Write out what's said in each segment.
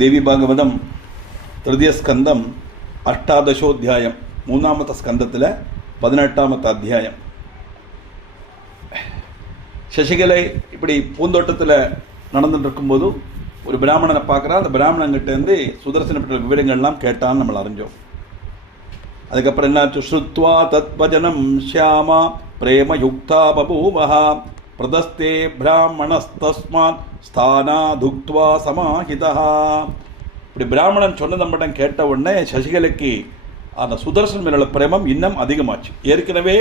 ദേവി ഭാഗവതം തൃതീയ സ്കന്ധം അഷ്ടാദശോധ്യായം മൂന്നാമത്തെ സ്കന്ധത്തിലെ 18ാമത്തെ അധ്യായം. சசிகலை இப்படி பூந்தோட்டத்தில் நடந்துட்டு இருக்கும்போது ஒரு பிராமணனை பார்க்குறா. அந்த பிராமணங்கிட்டேருந்து சுதர்சன பெற்ற விவரங்கள்லாம் கேட்டான்னு நம்ம அறிஞ்சோம். அதுக்கப்புறம் என்னாச்சு? ஸ்ருத்வா தத்வஜனம் ஷியாமா பிரேம யுக்தா பபூவஹா பிரதஸ்தே பிராமணஸ்தஸ்மாத் ஸ்தானா துக்த்வா சமாஹிதா. இப்படி பிராமணன் சொன்னதை மட்டும் கேட்ட உடனே சசிகலைக்கு அந்த சுதர்சன் மேல பிரேமம் இன்னும் அதிகமாச்சு. ஏற்கனவே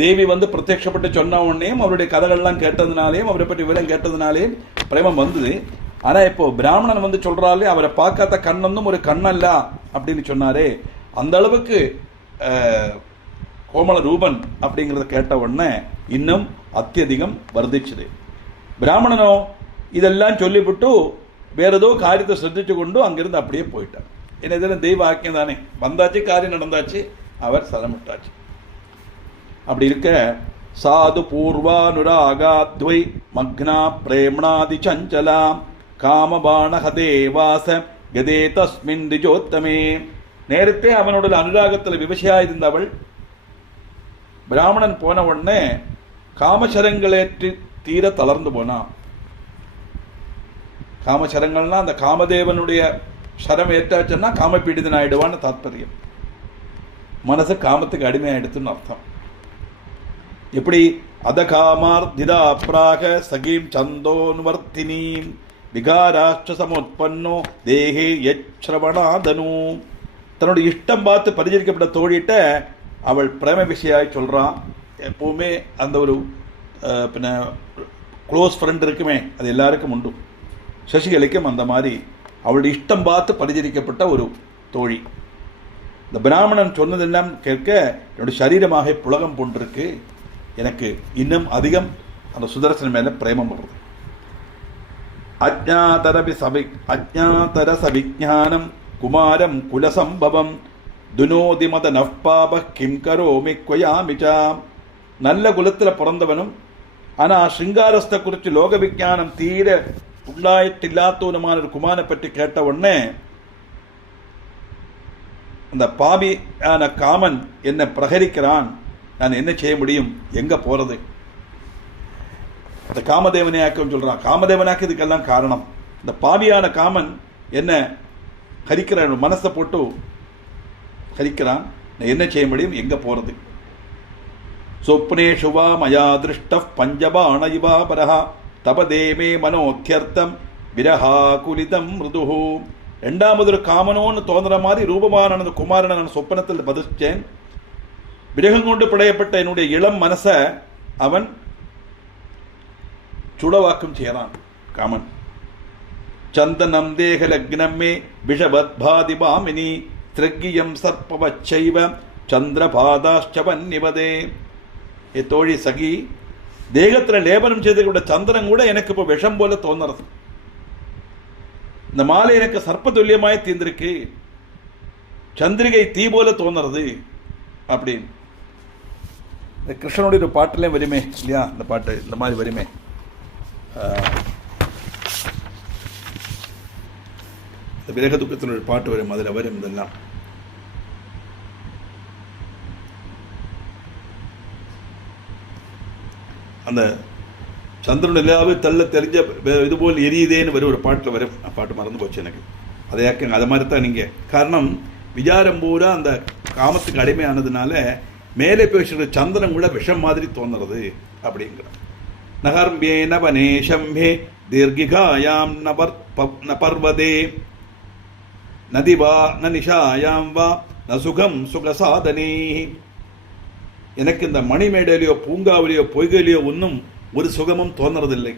தேவி பிரத்யட்சப்பட்டு சொன்ன உடனேயும் அவருடைய கதைகள்லாம் கேட்டதுனாலேயும் அவரை பற்றி விவரம் கேட்டதுனாலேயும் பிரேமம் வந்தது. ஆனால் இப்போ பிராமணன் சொல்றாலே அவரை பார்க்காத கண்ணொன்னும் ஒரு கண்ணல்ல அப்படின்னு சொன்னாரே, அந்த அளவுக்கு கோமல ரூபன் அப்படிங்கிறத கேட்ட உடனே இன்னும் அத்தியதிகம் வர்த்திச்சுது. பிராமணனோ இதெல்லாம் சொல்லிவிட்டு வேற ஏதோ காரியத்தை சிரத்திச்சு கொண்டு அங்கிருந்து அப்படியே போயிட்டார். ஏன்னா இதெல்லாம் தெய்வ ஆக்கியம் தானே, வந்தாச்சு, காரியம் நடந்தாச்சு, அவர் சரமிட்டாச்சு. அப்படி இருக்க சாது பூர்வானுராகாத்வை மக்னா பிரேம்ணாதி சஞ்சலா காமபாணஹதேவாச கதே தஸ்மின் திஜோத்தமே. நேரத்தே அவனோட அனுராகத்தில் விவசாயா இருந்தவள் பிராமணன் போன உடனே காமசரங்களேற்று தீர தளர்ந்து போனான். காமசரங்கள்னா அந்த காமதேவனுடைய சரம் ஏற்றாச்சுன்னா காமபீடிதன் ஆயிடுவான்னு தாத்பரியம். மனசு காமத்துக்கு அடிமையாயிடுத்துன்னு அர்த்தம். எப்படி அத காமார்த்திதா பிராக சகீம் சந்தோன்வர்த்தினீம் விகாராஷ்ட சமுத்பன்னோ தேகே யச்ரவணாதனு. தன்னுடைய இஷ்டம் பார்த்து பரிச்சரிக்கப்பட்ட தோழிட்ட அவள் பிரேம விஷயாய் சொல்றான். எப்பவுமே அந்த ஒரு க்ளோஸ் ஃப்ரெண்ட் இருக்குமே, அது எல்லாருக்கும் உண்டு. சசிகலைக்கும் அந்த மாதிரி அவளுடைய இஷ்டம் பார்த்து பரிச்சரிக்கப்பட்ட ஒரு தோழி. இந்த பிராமணன் சொன்னதெல்லாம் கேட்க என்னுடைய சரீரமாக புலகம் போன்றிருக்கு. எனக்கு இன்னும் அதிகம் அந்த சுதர்சன மேல பிரேமம் வருது. அஜ்ஞாதர சவிஜானம் குமாரம் குலசம்பவம் துனோதி மத நஃபாப கிம் கரோமி கொயாமிச்சா. நல்ல குலத்தில் பிறந்தவனும் ஆனா சிங்காரஸ்தை குறித்து லோக விஞ்ஞானம் தீர உள்ளாயிட்டில்லாத்தவனுமான ஒரு குமாரனை பற்றி கேட்ட உடனே அந்த பாபியான காமன் என்ன பிரகரிக்கிறான், நான் என்ன செய்ய முடியும், எங்க போறது? அந்த காமதேவனையாக்கம் சொல்றான். காமதேவனாக்கு இதுக்கெல்லாம் காரணம் இந்த பாபியான காமன் என்ன ஹரிக்கிறான், மனசை போட்டு ஹரிக்கிறான். நான் என்ன செய்ய முடியும், எங்க போறது? சொப்னேஷு வா மயா திருஷ்ட பஞ்சபாண இவா பரஹா தபதேமே மனோத்தியர்த்தம் விரஹாகுலிதம் மிருதுஹு. ரெண்டாவது ஒரு காமனோன்னு தோன்ற மாதிரி ரூபமான அந்த குமாரனை நான் சொப்பனத்தில் பதிச்சேன். விரகம் கொண்டு பிழையப்பட்ட என்னுடைய இளம் மனச அவன் சுடவாக்கம் செய்யறான் காமன். சந்தனம் தேக லக்னமே விஷபத்பாதி பாமினி திரக்கியம் சர்ப்பவச்சைவ சந்திரபாதாஷ்சவன் நிவதே. ஏ தோழி சகி, தேகத்தில் லேபனம் செய்து கூட சந்திரன் கூட எனக்கு இப்போ விஷம் போல தோன்றது. இந்த மாலை எனக்கு சர்ப்ப துல்லியமாய் தீர்ந்திருக்கு, சந்திரிகை தீ போல தோன்றது அப்படின்னு. இந்த கிருஷ்ணனுடைய ஒரு பாட்டுலேயும் வருமே இல்லையா, இந்த பாட்டு இந்த மாதிரி வருமே. இந்த விரக துக்கத்தினுடைய பாட்டு வரும், அதில் வரும் இதெல்லாம். அந்த சந்திரன் எல்லாவே தள்ள தெரிஞ்ச இதுபோல் எரியுதேன்னு வரும் ஒரு பாட்டில் வரும். பாட்டு மறந்து போச்சு எனக்கு. அதையாக்க அதை மாதிரி தான் நீங்கள். காரணம் விசாரம் பூரா அந்த காமத்துக்கு அடிமையானதுனால மேலே பேசுகிற சந்திரன் கூட விஷம் மாதிரி தோன்றது அப்படிங்கிற. நகர்மே நவனே சம்பே தீர்கிகாயாம் நபர்வதே நதிவா ந நிஷாயாம் வா ந சுகம் சுகசாதனே. எனக்கு இந்த மணிமேடையிலையோ பூங்காவிலையோ பொய்கையிலையோ ஒன்றும் ஒரு சுகமும் தோன்றதில்லை.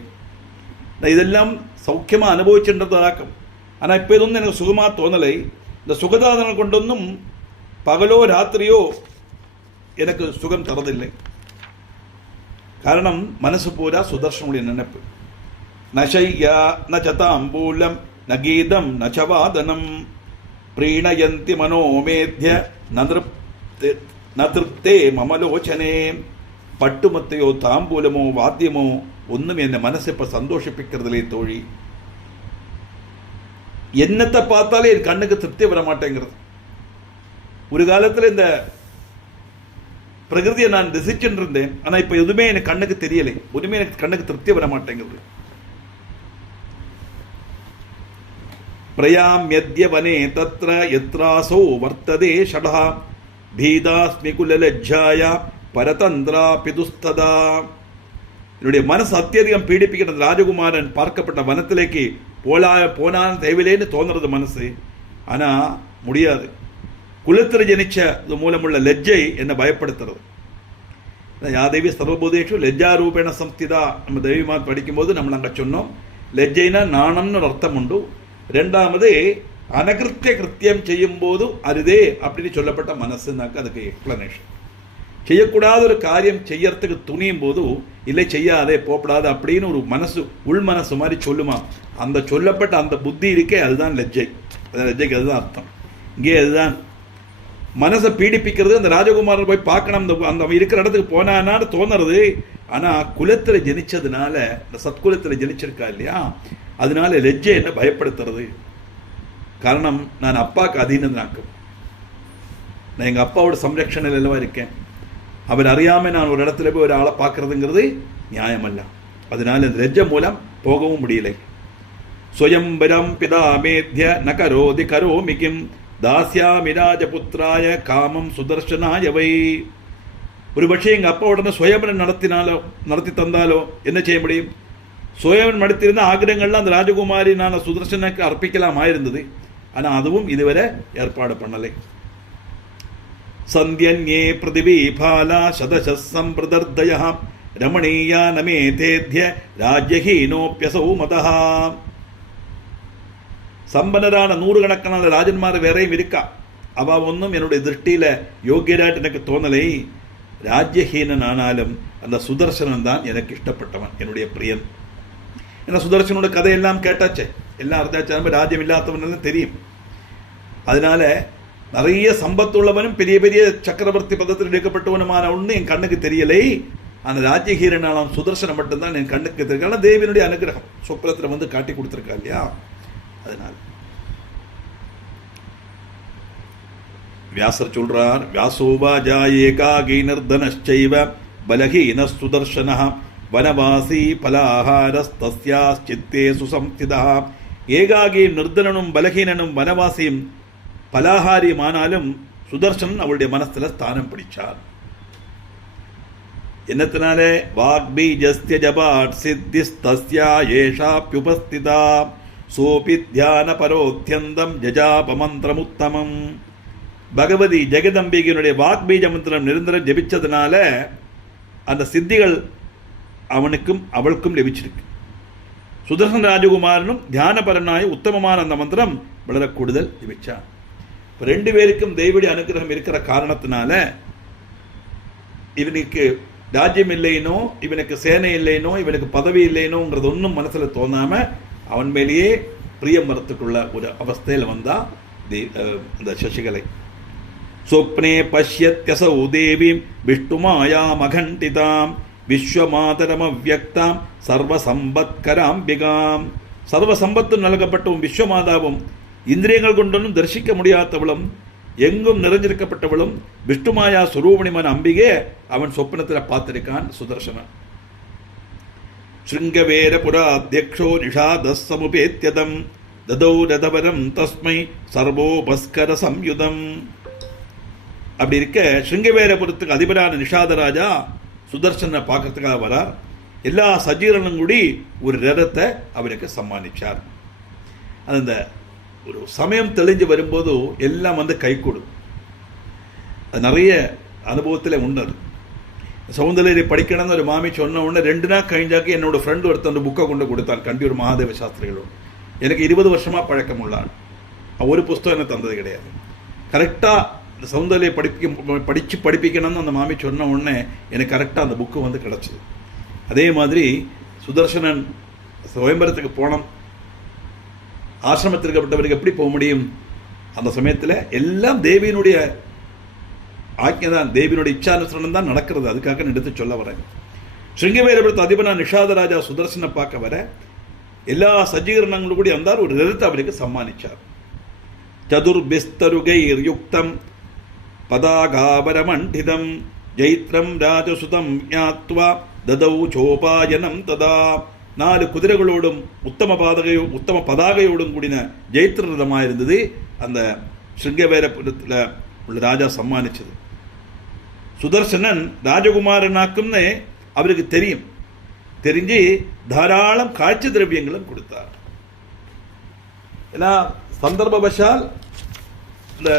நான் இதெல்லாம் சௌக்கியமாக அனுபவிச்சுன்றதாக்கும். ஆனால் இப்போ இதொന്നും எனக்கு சுகமாக தோணலை. இந்த சுகதாதனம் கொண்டொன்னும் பகலோ ராத்திரியோ எனக்கு சுகம் தரதில்லை. காரணம் மனசு பூரா சுதர்சனுடைய நினைப்பு. நஷையா ந சதாம்பூலம் ந கீதம் ந சவாதனம் பிரீணயந்தி மனோமேத்ய நதிருப்தே மமலோச்சனே. பட்டுமத்தையோ தாம்பூலமோ வாத்தியமோ ஒன்றும் என்னை மனசை இப்போ சந்தோஷிப்பிக்கிறதுலே தோழி. என்னத்தை பார்த்தாலே என் கண்ணுக்கு திருப்தி வர மாட்டேங்கிறது. ஒரு காலத்தில் இந்த பிரகிருதியை நான் ரசிச்சுட்டு இருந்தேன். ஆனா இப்ப எதுவுமே எனக்கு கண்ணுக்கு தெரியலை, ஒண்ணுமே எனக்கு கண்ணுக்கு திருப்தி வர மாட்டேங்கிறது. பிரயாம்யத்ய வனே தத்ர யத்ராசோ வர்த்ததே ஷடஹ பீதாஸ்மி குலலஜ்ஜாயா பரதந்திரா பிதுஸ்ததா. என்னுடைய மனசு அத்தியதிகம் பீடிப்பிக்கிற ராஜகுமாரன் பார்க்கப்பட்ட வனத்திலேக்கு போனான் தேவையில்லைன்னு தோன்றது மனசு. ஆனா முடியாது. குலத்தில் ஜனிச்ச மூலமுள்ள லெஜ்ஜை என்னை பயப்படுத்துறது. யாதேவி சர்வபூதேஷு லெஜ்ஜா ரூபேண சம்ஸ்திதா. நம்ம தெய்வமா படிக்கும்போது நம்ம நாங்கள் சொன்னோம், லெஜ்ஜைனா நாணம்னு ஒரு அர்த்தம் உண்டு. ரெண்டாவது அனகிருத்திய கிருத்தியம் செய்யும் போது அருதே அப்படின்னு சொல்லப்பட்ட மனசுனாக்க அதுக்கு எக்ஸ்பிளனேஷன். செய்யக்கூடாத ஒரு காரியம் செய்யறதுக்கு துணியும் போது இல்லை செய்யாதே போப்படாது அப்படின்னு ஒரு மனசு உள் மனசு மாதிரி சொல்லுமா. அந்த சொல்லப்பட்ட அந்த புத்தி இருக்கே அதுதான் லெஜ்ஜை. லெஜ்ஜைக்கு அதுதான் அர்த்தம். இங்கே அதுதான் மனசை பீடிப்பிக்கிறது. அந்த ராஜகுமாரன் போய் பார்க்கணும், அந்த இருக்கிற இடத்துக்கு போனான்னு தோணுறது. ஆனா குலத்துல ஜனிச்சதுனால, இந்த சத்குலத்துல ஜனிச்சிருக்கா இல்லையா, அதனால லெஜ்ஜை என்ன பயப்படுத்துறது. காரணம் நான் அப்பாவுக்கு அதீனனாக்கும். நான் எங்க அப்பாவோட சம்ரட்சணையில் எல்லாம் இருக்கேன். அவர் அறியாம நான் ஒரு இடத்துல போய் ஒரு ஆளை பார்க்கறதுங்கிறது நியாயமல்ல. அதனால இந்த லெஜ்ஜை மூலம் போகவும் முடியலை. ஸ்வயம்பரம் பிதா மேத்ய நகரோதி கரோமி கிம் தாஸ்யாமி ராஜபுத்திராய காமம் சுதர்சனாய வை. ஒரு பட்சம் எங்க அப்பா உடனே சுயம்பரம் நடத்தி தந்தாலோ என்ன செய்ய முடியும்? சுயம்பரம் நடத்தியிருந்த ஆகிரகங்கள்லாம் அந்த ராஜகுமாரி நான் சுதர்சனுக்கு அர்ப்பிக்கலாம் ஆயிருந்தது. ஆனா அதுவும் இதுவரை ஏற்பாடு பண்ணலை. சந்தியன்யே பிருதிவி பாலா சதசம் பிரதர்தய ரமணீயா நமே தேத்ய ராஜ்யஹீனோப்யசௌ மதஹ. சம்பனரான நூறுகணக்கான ராஜன்மார் வேறையும் இருக்கா. அவ ஒன்றும் என்னுடைய திருஷ்டியில யோகியராட்டு எனக்கு தோணலை. ராஜ்யஹீனன் ஆனாலும் அந்த சுதர்சனன் தான் எனக்கு இஷ்டப்பட்டவன், என்னுடைய பிரியன். ஏன்னா சுதர்சனோட கதையெல்லாம் கேட்டாச்சே, எல்லாம் அர்த்தாச்சாரம் ராஜ்யம் இல்லாதவன் தெரியும். அதனால நிறைய சம்பத்துள்ளவனும் பெரிய பெரிய சக்கரவர்த்தி பதத்தில் எடுக்கப்பட்டவனுமான ஒன்று என் கண்ணுக்கு தெரியலை. அந்த ராஜ்யஹீரனாலும் சுதர்சனம் மட்டும்தான் என் கண்ணுக்கு தெரியும். தேவியனுடைய அனுகிரகம் சொப்பனத்தில் வந்து காட்டி கொடுத்துருக்கா இல்லையா. அதனால் வியாசர் சொல்றார், வியாசோவாஜா ஏகாகி நிர்தனச்சைவ பலஹீன சுதர்சன வனவாசி பலாஹாரஸ்தஸ்யாஸ்சித்தே சுசம்ஸ்திதா. ஏகாகி நிர்தனனும் பலஹீனனும் வனவாசியும் பலாஹாரியுமானாலும் சுதர்சனன் அவளுடைய மனசுல ஸ்தானம் பிடிச்சார். என்னத்தினாலே? வாக்பீஜஸ்ய ஜபாட் சித்திஸ்தஸ்யா ஏஷாப்யுபஸ்திதா சோபி தியான பரோத்யந்தம் ஜஜாபமந்திரமுத்தமம். பகவதி ஜெகதம்பிகையினுடைய வாக்பீஜ மந்திரம் நிரந்தரம் ஜபிச்சதுனால அந்த சித்திகள் அவனுக்கும் அவளுக்கும் லபிச்சிருக்கு. சுதர்சன ராஜகுமாரனும் தியானபரனாய உத்தமமான அந்த மந்திரம் வளர கூடுதல் ஜபிச்சான். இப்போ ரெண்டு பேருக்கும் தெய்வடி அனுகிரகம் இருக்கிற காரணத்தினால இவனுக்கு ராஜ்யம் இல்லைனோ, இவனுக்கு சேனை இல்லைனோ, இவனுக்கு பதவி இல்லைனோங்கிறது ஒன்றும் மனசுல தோணாம அவன் மேலேயே பிரியம் வரத்துக்குள்ள ஒரு அவஸ்தையில் வந்தா இந்த சசிகலை. சொப்னே பஷ்யத்யசௌ தேவீம் விஷ்ணுமாயாம் அகண்டிதாம் விஸ்வமாதரமவ்யக்தாம் சர்வசம்பத்கராம்பிகாம். சர்வசம்பத்தும் நல்கப்பட்டவும் விஸ்வமாதாவும் இந்திரியங்கள் கொண்டொன்னும் தரிசிக்க முடியாதவளும் எங்கும் நிறைஞ்சிருக்கப்பட்டவளும் விஷ்ணுமாயா சுரூபணிமான அம்பிகே அவன் சொப்பனத்தில் பார்த்திருக்கான் சுதர்சனன். ஸ்ருங்கவேர புராத்யக்ஷோ நிஷாதஸ் சமுபேத்யதம் ததௌ ரதவரம் தஸ்மை சர்வோபஸ்கர சம்யுதம். அப்படி இருக்க ஸ்ருங்கவேரபுரத்துக்கு அதிபரான நிஷாதராஜா சுதர்சனை பார்க்கறதுக்காக வரார். எல்லா சஜீரனும் கூடி ஒரு ரதத்தை அவருக்கு சம்மானிச்சார். அந்த ஒரு சமயம் தெளிஞ்சு வரும்போது எல்லாம் வந்து கை கொடும். அது நிறைய அனுபவத்தில் உண்டது. சௌந்தர்யை படிக்கணும்னு ஒரு மாமி சொன்ன உடனே 2 நாள் கழிஞ்சாக்கி என்னோட ஃப்ரெண்டு ஒருத்தர் அந்த புக்கை கொண்டு கொடுத்தார். கண்டியூர் மகாதேவ சாஸ்திரிகளோடு எனக்கு 20 வருஷமா பழக்கம் உள்ளான். ஒரு புஸ்தகம் எனக்கு தந்தது கிடையாது. கரெக்டாக இந்த சௌந்தர்யை படிப்பிக்கணும்னு அந்த மாமி சொன்ன உடனே எனக்கு கரெக்டாக அந்த புக்கு வந்து கிடச்சிது. அதே மாதிரி சுதர்சனன் சுயம்பரத்துக்கு போனோம். ஆசிரமத்திற்கு பட்டவருக்கு எப்படி போக முடியும்? அந்த சமயத்தில் எல்லாம் தேவியினுடைய ஆக்கியதான், தேவியினுடைய இச்சானுசரணம் தான் நடக்கிறது. அதுக்காக எடுத்து சொல்ல வரேன். ஸ்ருங்கவேரபுரத்து அதிபனா நிஷாதராஜா சுதர்சனை பார்க்க வர എല്ലാ സജ്ജീകരണങ്ങളും കൂടി വന്നാൽ ഒരു രഥത്തെ അവർക്ക് സമ്മാനിച്ചാർ. ചതുർഭിസ്തരുഗൈർ യുക്തം പതാകാപരമണ്ഡിതം ജൈത്രം രാജസുതം ജ്ഞാത്വാ ദദൗ ചോപായനം തഥാ. 4 குதிரைகளோடும் உத்தம பதாகையோடும் கூடின ஜெயித்ர ரதமாக இருந்தது அந்த சிருங்கவேரபுரத்தில் உள்ள ராஜா சம்மானிச்சது. சுதர்சனன் ராஜகுமாரனாக்கும்னு அவருக்கு தெரிஞ்சு தாராளம் காட்சி திரவியங்களும் கொடுத்தார். ஏன்னா சந்தர்ப்பவசால் இந்த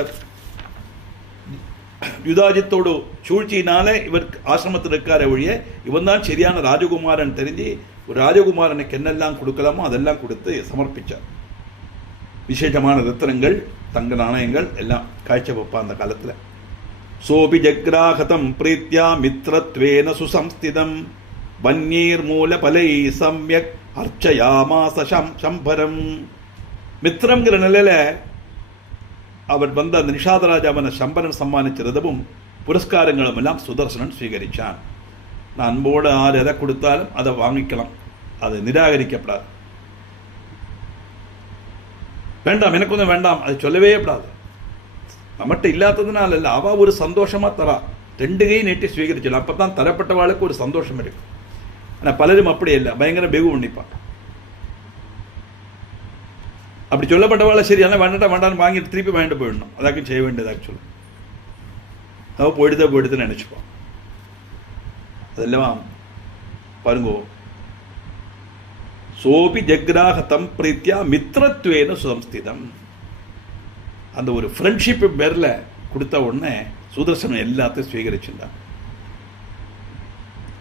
யுதாஜித்தோடு சூழ்ச்சியினால இவர் ஆசிரமத்தில் இருக்கார ஒழிய இவன் தான் சரியான ராஜகுமாரன் தெரிஞ்சு ஒரு ராஜகுமாரனுக்கு என்னெல்லாம் கொடுக்கலாமோ அதெல்லாம் கொடுத்து சமர்ப்பிச்சார். விசேஷமான ரத்தினங்கள், தங்க நாணயங்கள் எல்லாம் காய்ச்ச வைப்பா அந்த காலத்தில். சோபி ஜக்ராகதம் பிரீத்யா மித்ரத்வேன சுசம்ஸ்திதம் வன்யீர் மூல பலை சம்யக் அர்ச்சயாமாச சம்பரம். மித்திரம்ங்கிற நிலையில அவர் வந்த அந்த நிஷாதராஜாவன சம்பரன் சம்மானிச்ச ரதமும் புரஸ்காரங்களும் எல்லாம் சுதர்சனன் ஸ்வீகரிச்சான். நான் அன்போடு ஆறு எதை கொடுத்தாலும் அதை வாங்கிக்கலாம், அது நிராகரிக்கப்படாது. வேண்டாம் எனக்கு ஒன்றும் வேண்டாம் அது சொல்லவே கூடாது. நம்மகிட்ட இல்லாததுனால இல்லை, அவ ஒரு சந்தோஷமா தரா, 2 கை நீட்டி ஸ்வீகரிச்சலாம். அப்பதான் தரப்பட்டவாளுக்கு ஒரு சந்தோஷம் இருக்கு. ஆனால் பலரும் அப்படி இல்லை, பயங்கர பெகு பண்ணிப்பாங்க. அப்படி சொல்லப்பட்டவாளை சரி ஆனால் வேண்டான்னு வாங்கிட்டு திருப்பி வாங்கிட்டு போயிடணும், அதாக்கும் செய்ய வேண்டியதாக சொல்லு. அவ போயிடுதுன்னு நினைச்சுப்பான். அதெல்லாம் பாருங்கோ. சோபி ஜக்ராகதம் பிரீத்யா மித்ரத்வேன சுசம்ஸ்திதம். அந்த ஒரு ஃப்ரெண்ட்ஷிப் பேரில் கொடுத்த உடனே சுதர்சனன் எல்லாத்தையும் ஸ்வீகரிச்சுட்டான்.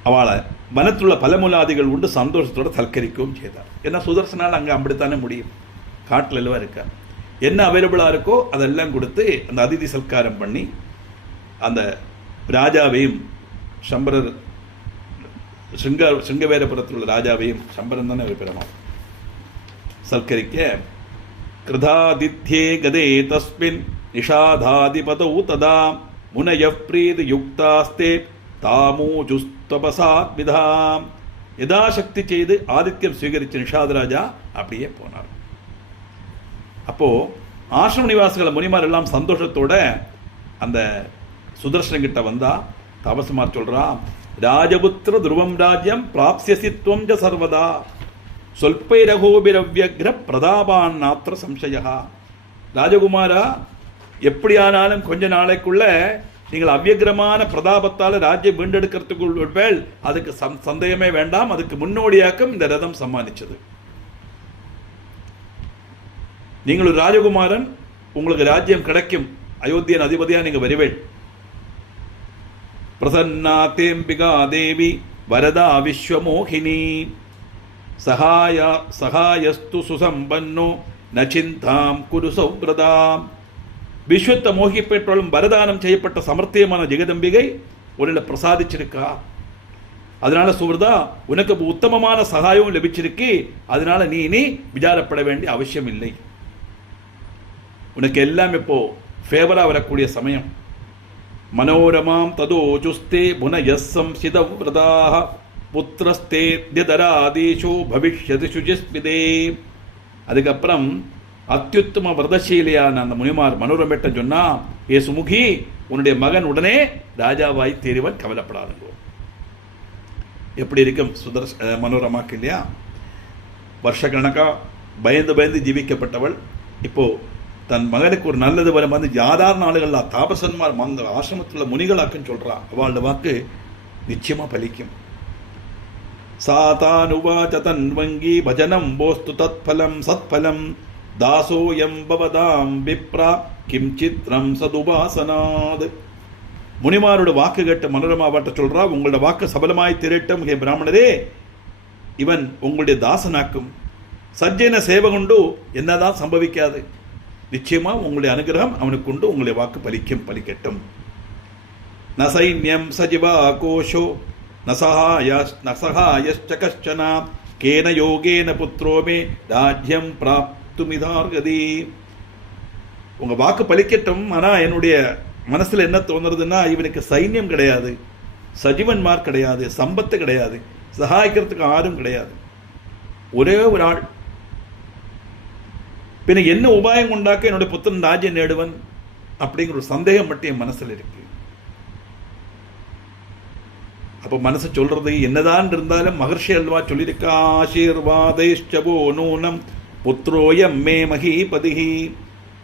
அவளை வனத்துள்ள பலமுலாதிகள் உண்டு சந்தோஷத்தோட சல்கரிக்கவும் செய்தார். ஏன்னா சுதர்சனால் அங்கே அப்படித்தானே முடியும், காட்டில் எல்லாம் இருக்கார். என்ன அவைலபிளாக இருக்கோ அதெல்லாம் கொடுத்து அந்த அதிதி சல்காரம் பண்ணி அந்த ராஜாவையும் சம்பரர் சிங்கவேரபுரத்தில் உள்ள ராஜாவையும் சம்பரன் தானே பெறணும் சல்கரிக்க. கிருதாதித்யே கதே தஸ்மின் நிஷாதாதிபதௌ ததா முனய பிரீதி யுக்தாஸ்தே தாமோஜுஸ்தபசாத்விதாம். யதாசக்தி செய்து ஆதித்யம் ஸ்வீகரிச்ச நிஷாதராஜா அப்படியே போனார். அப்போ ஆசிரம நிவாசிகள முனிமார் எல்லாம் சந்தோஷத்தோட அந்த சுதர்சனங்கிட்ட வந்தா தாபசமார் சொல்றா, ராஜபுத்திர துருவம் ராஜ்யம் பிராப்சியசித்வம் ஜ சர்வதா சொல்பைரகோபிரவ்யக்ர பிரதாபான் நாத்திர சம்சயா. ராஜகுமாரா, எப்படியானாலும் கொஞ்ச நாளைக்குள்ள நீங்கள் அவ்யகிரமான பிரதாபத்தால் ராஜ்யம் வீண்டெடுக்கிறதுக்குள் அதுக்கு சந்தேகமே வேண்டாம். அதுக்கு முன்னோடியாக்கம் இந்த ரதம் சம்மானிச்சது. நீங்கள் ஒரு ராஜகுமாரன், உங்களுக்கு ராஜ்யம் கிடைக்கும், அயோத்தியன் அதிபதியா நீங்க வருவேள். பிரசன்னா தேம்பிகா தேவி வரதா விஸ்வமோகினி சகாயஸ்து சுசம்பன்னோ நச்சிந்தாம் குரு சௌப்ரதாம். விஸ்வத்தை மோகி பெற்றாலும் வரதானம் செய்யப்பட்ட சமர்த்தியமான ஜெகதம்பிகை உன்னை பிரசாதிச்சிருக்கா. அதனால சுவர்தா, உனக்கு உத்தமமான சகாயம் லபிச்சிருக்கு. அதனால நீ விசாரப்பட வேண்டிய அவசியம் இல்லை. உனக்கு எல்லாம் இப்போ ஃபேவரா வரக்கூடிய சமயம். மனோரமாம் ததோஜுஸ்தே புனயஸ்ஸம் சிதவ்ரதாக புத்திரஸ்தே தியதராதீஷோ பவிஷ்யதி சுஜிஸ்மிதே. அதுக்கப்புறம் அத்தியுத்தம விரதசீலியான அந்த முனிமார் மனோரமேட்ட சொன்னா, ஏ சுமுகி, உன்னுடைய மகன் உடனே ராஜாவாய் தேறிவன், கவலைப்படாதுங்கோ. எப்படி இருக்கும் மனோரமாக்கு இல்லையா? வருஷ கணக்கா பயந்து ஜீவிக்கப்பட்டவள் இப்போ தன் மகனுக்கு ஒரு நல்லது வரும் வந்து சாதாரண ஆளுகள் தாபசன்மார் அந்த ஆசிரமத்தில் முனிகளாக்குன்னு சொல்றா. அவளோட வாக்கு நிச்சயமா பலிக்கும். சாதானுவாச்ச தன்வங்கி பஜனம் போஸ்து தத்பலம் சத்பலம் தாசோயம் பவதாம் விப்ரா கிம் சித்ரம் சதுபாசனாத். முனிமாரோட வாக்கு கேட்ட மனோரமா அவட்ட சொல்றா, உங்களோட வாக்கு சபலமாய் திரட்டும் ஹே பிராமணரே, இவன் உங்களுடைய தாசனாக்கும். சஜ்ஜன சேவை கொண்டு என்னதான் சம்பவிக்காது, நிச்சயமா உங்களுடைய அனுகிரகம் அவனுக்கு கொண்டு உங்களுடைய வாக்கு பலிக்கட்டும். ந சைன்யம் சஜிவா கோஷோ நசகாயச்ச கஷ்சன கேன யோகேன புத்ரோமே ராஜ்யம் பிராப்துமிதார்கதி. உங்க வாக்கு பலிக்கட்டும். ஆனா என்னுடைய மனசுல என்ன தோணுறதுன்னா, இவனுக்கு சைன்யம் கிடையாது, சஜீவன்மார் கிடையாது, சம்பத்து கிடையாது, சகாய்க்கிறதுக்கு யாரும் கிடையாது. ஒரே ஒரு ஆள் பின்ன என்ன உபாயம் கொண்டாக்க என்னுடைய புத்திரன் ராஜ்யம் நேடுவன் அப்படிங்கிற ஒரு சந்தேகம் மட்டும் என் மனசுல இருக்கு. அப்ப மனசு சொல்றது என்னதான் இருந்தாலும் மகர்ஷி அல்வா சொல்லியிருக்க, ஆசீர்வாதைஷ்சபோ நூனம் புத்ரோயம் மே மகீபதிஹி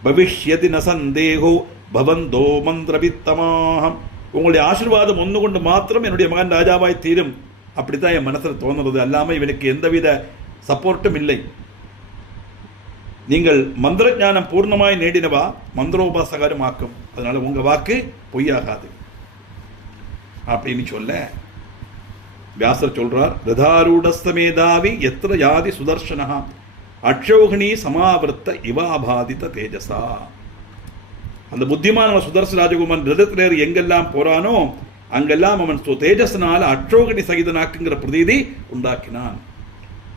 பவிஷ்யதி ந சந்தேகோ பவந்தோ மந்திரவித்தமாகம். உங்களுடைய ஆசீர்வாதம் ஒன்று கொண்டு மாத்திரம் என்னுடைய மகன் ராஜாவாய் தீரும், அப்படித்தான் என் மனசுல தோணுறது. அல்லாம இவனுக்கு எந்தவித சப்போர்ட்டும் இல்லை. நீங்கள் மந்திர ஞானம் பூர்ணமாய் நேடினவா மந்திரோபாசகாரம் ஆக்கும், அதனால உங்க வாக்கு பொய்யாகாது அப்படின்னு சொல்ல வியாசர் சொல்றார், ரதாரூடஸ்தமேதாவி எத்திர யாதி சுதர்சனா அக்ஷௌகிணி சமாவர்த்த இவாபாதித தேஜசா. அந்த புத்திமான சுதர்சன ராஜகுமாரன் ரதத்திலேறி எங்கெல்லாம் போறானோ அங்கெல்லாம் அவன் தேஜஸ்னால அக்ஷௌகிணி சகிதனாக்குங்கிற பிரதீதி உண்டாக்கினான்.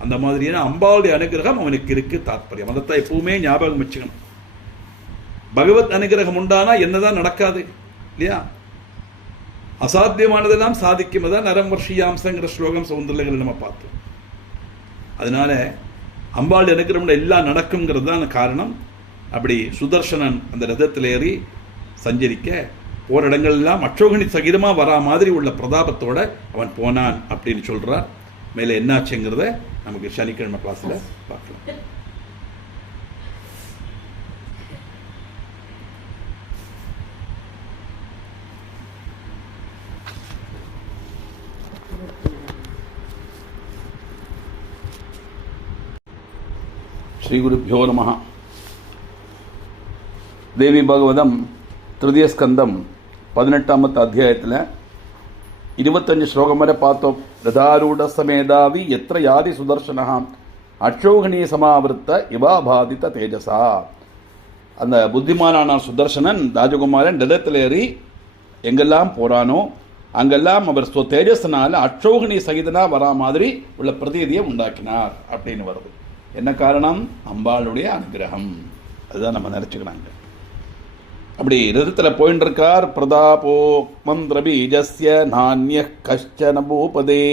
அந்த மாதிரியான அம்பாளுடைய அனுகிரகம் அவனுக்கு இருக்கு தாற்பயம். அதைத்தான் எப்பவுமே ஞாபகம் வச்சுக்கணும். பகவத் அனுகிரகம் உண்டானா என்னதான் நடக்காது இல்லையா? அசாத்தியமானதெல்லாம் சாதிக்கும். தான் நரம் வர்ஷியாம்சங்கிற ஸ்லோகம் சௌந்தர்யங்கள் நம்ம பார்த்தோம். அதனால அம்பாளுடைய அனுகிரகம் எல்லாம் நடக்குங்கிறது தான் காரணம். அப்படி சுதர்சனன் அந்த ரதத்தில் ஏறி சஞ்சரிக்க போற இடங்கள் எல்லாம் அக்ஷௌகிணி சகிதமா வரா மாதிரி உள்ள பிரதாபத்தோட அவன் போனான் அப்படின்னு சொல்றார். மேலே என்னாச்சுங்கிறத நமக்கு சனிக்கிழமை கிளாஸ்ல பார்க்கலாம். ஸ்ரீகுருभ्यो நமः. தேவி பாகவதம் திருதிய ஸ்கந்தம் 18வது அத்தியாயத்தில் 25 ஸ்லோகம் வரை பார்த்தோம். ரதாரூட சமேதாவி எத்திர யாதி சுதர்சனா அக்ஷௌகிணி சமாவிருத்த இவாபாதித தேஜசா. அந்த புத்திமானான சுதர்சனன் ராஜகுமாரன் ரதத்தில் ஏறி எங்கெல்லாம் போறானோ அங்கெல்லாம் அவர் தேஜஸ்னால அக்ஷௌகிணி சகிதனா வரா மாதிரி உள்ள பிரதீதியை உண்டாக்கினார் அப்படின்னு வருது. என்ன காரணம்? அம்பாளுடைய அனுகிரகம். அதுதான் நம்ம நினைச்சுக்கிறாங்க. அப்படி ரதத்தில் போயிட்டு இருக்கார். பிரதாபோ மந்திர பீஜஸ்ய நான்ய கஷ்டன பூபதே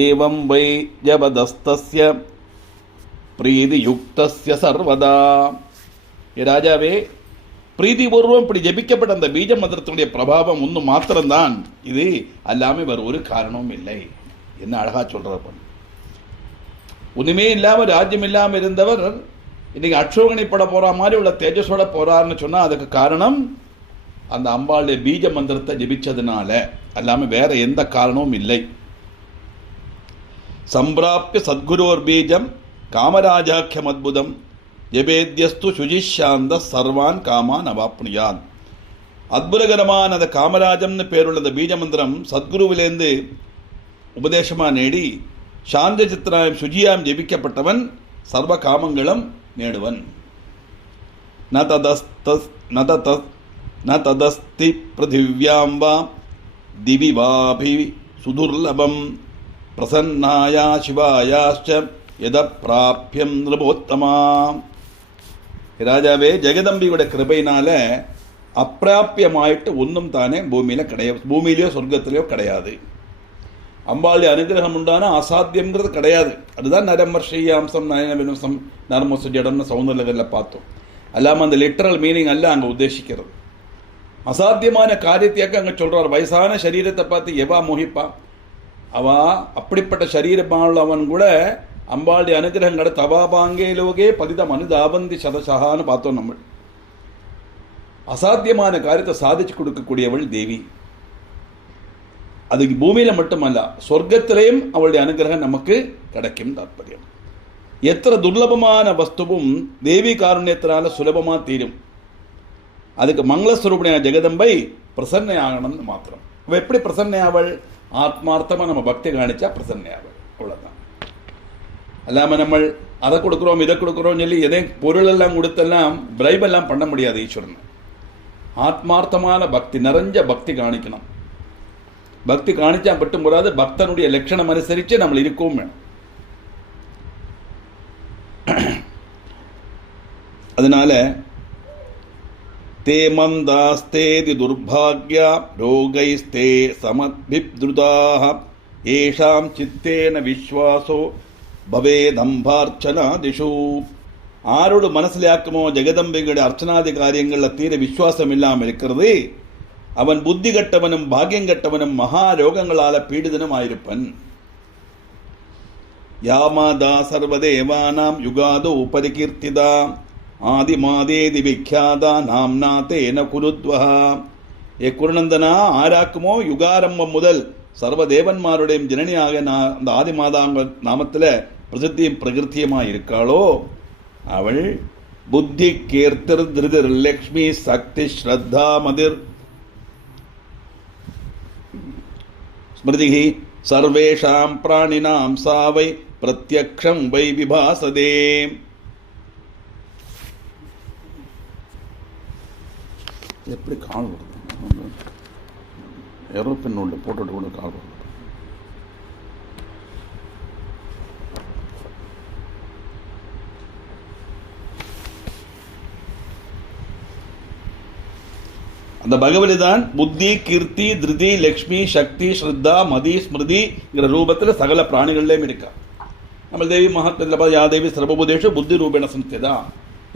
ஏவம் வை ஜபதஸ்தஸ்ய பிரீதி யுக்தஸ்ய சர்வதா. ராஜாவே, பிரீதிபூர்வம் இப்படி ஜபிக்கப்பட்ட அந்த பீஜ மந்திரத்தினுடைய பிரபாவம் ஒன்று மாத்திரம்தான் இது, அல்லாம வேறு ஒரு காரணமும் இல்லை. என்ன அழகா சொல்ற. ஒண்ணுமே இல்லாம ராஜ்யம் இல்லாம இருந்தவர் இன்னைக்கு அக்ஷௌகிணி பட போற மாதிரி உள்ள தேஜஸோட போறாருன்னு சொன்னா அதுக்கு காரணம் அந்த அம்பாளுடைய பீஜ மந்திரத்தை ஜபிச்சதுனால, அல்லாம வேற எந்த காரணமும் இல்லை. சம்பிராப்ய சத்குரோர் பீஜம் காமராஜாக்கியம் அத்புதம் ஜபேத்யஸ்து சுஜிஷாந்த சர்வான் காமான் அவாப்னுயான். அற்புதகரமான அந்த காமராஜம்னு பேருள்ள அந்த பீஜ மந்திரம் சத்குருவிலேருந்து உபதேசமா நேடி சாந்த சித்திராயம் சுஜியாம் ஜெபிக்கப்பட்டவன் சர்வ காமங்களும் நேடுவன். ந ததஸ்தி பிருதிவ்யாம் வா திவி வாபி சுதுர்லபம் பிரசன்னாயா சிவாயாச்ச எத பிராப்யம் நிருபோத்தமா. ராஜாவே, ஜெகதம்பியோட கிருபையினால அப்பிராப்பியமாயிட்டு ஒன்றும் தானே பூமியில கிடையாது, பூமியிலேயோ சொர்க்கத்திலேயோ கிடையாது. அம்பாளுடைய அனுகிரகம் உண்டான அசாத்தியம்ங்கிறது கிடையாது. அதுதான் நரமர்ஷியாம்சம் நயனவினசம் நர்மசு ஜடம்னு சௌந்தர்யங்களில் பார்த்தோம். அல்லாமல் அந்த லிட்டரல் மீனிங் அல்ல அங்கே உத்தேசிக்கிறது. அசாத்தியமான காரியத்தையாக்க அங்கே சொல்றார். வயசான சரீரத்தை பார்த்து எவா மோகிப்பா? அவா அப்படிப்பட்ட சரீரமானவன் கூட அம்பாளுடைய அனுகிரகம் கடை தவாபாங்கேலோகே பதிதம் அனுதாபந்தி சதசகான்னு பார்த்தோம். நம்ம அசாத்தியமான காரியத்தை சாதிச்சு கொடுக்கக்கூடியவள் தேவி. அதுக்கு பூமியில மட்டுமல்ல, சொர்க்கத்திலேயும் அவளுடைய அனுகிரகம் நமக்கு கிடைக்கும் தாற்பயம். எத்தனை துர்லபமான வஸ்துவும் தேவி காருண்யத்தினால சுலபமா தீரும். அதுக்கு மங்களஸ்வரூபனையான ஜெகதம்பை பிரசன்னை ஆகணும்னு மாத்திரம். அவ எப்படி பிரசன்னை ஆவள்? ஆத்மார்த்தமா நம்ம பக்தி காணிச்சா பிரசன்னை ஆவள். அவ்வளவுதான். அல்லாம நம்ம அதை கொடுக்குறோம் இதை கொடுக்குறோம் சொல்லி எதையும் பொருள் எல்லாம் கொடுத்தெல்லாம் பிரைப் எல்லாம் பண்ண முடியாது. ஈஸ்வரன் ஆத்மார்த்தமான பக்தி நிறைஞ்ச பக்தி காணிக்கணும். பக்தி காணிச்சா மட்டும் கூடாது, பக்தனுடைய லட்சணம் அனுசரிச்சு நம்ம இருக்கவும். அதனால தே மந்தாஸ்தேதி துர்பாக்யா ரோகைஸ்தே சமத்பித்ருதாக ஏஷாம் சித்தேன விஸ்வாசோ பவேதம்பார்ச்சனாதிஷு. ஆரோடு மனசிலாக்குமோ ஜெகதம்பிகையுடைய அர்ச்சனாதி காரியங்களில் தீர விசுவாசம் இல்லாமல் இருக்கிறது அவன் புத்தி கட்டவனும் பாக்கியம் கட்டவனும் மகா ரோகங்களால பீடிதனும் ஆயிருப்பன். யாமாதா சர்வதேவானாம் யுகாதோ பரிகீர்த்திதா ஆதிமாதேதி விக்யாதா நாம்னா தேன குருத்வஹா. ஏ குருநந்தனா, ஆராக்குமோ யுகாரம்பம் முதல் சர்வதேவன்மாருடைய ஜனனியாக அந்த ஆதிமாதாங்க நாமத்தில் பிரசித்தியும் பிரகிருத்தியமாக இருக்காளோ அவள் புத்தி கீர்த்திர் திருதிர் லக்ஷ்மி சக்தி ஸ்ரத்தா மதிர் ஸ்மிருதிஹி சர்வேஷாம் பிராணினாம் சாவை பிரத்யக்ஷம் வை விபாசதே. எப்படி கால் வருது? ஏரோப்பின் உள்ள போட்டுட்டு கூட கால் வருது. அந்த பகவதி தான் புத்தி கீர்த்தி திருதி லக்ஷ்மி சக்தி ஸ்ரத்தா மதி ஸ்மிருதிங்கிற ரூபத்தில் சகல பிராணிகள்லேயும் இருக்கா. நம்ம தேவி மகாத்மத்தில் யா தேவி சர்வபூதேஷு புத்தி ரூபேண சம்ஸ்திதா,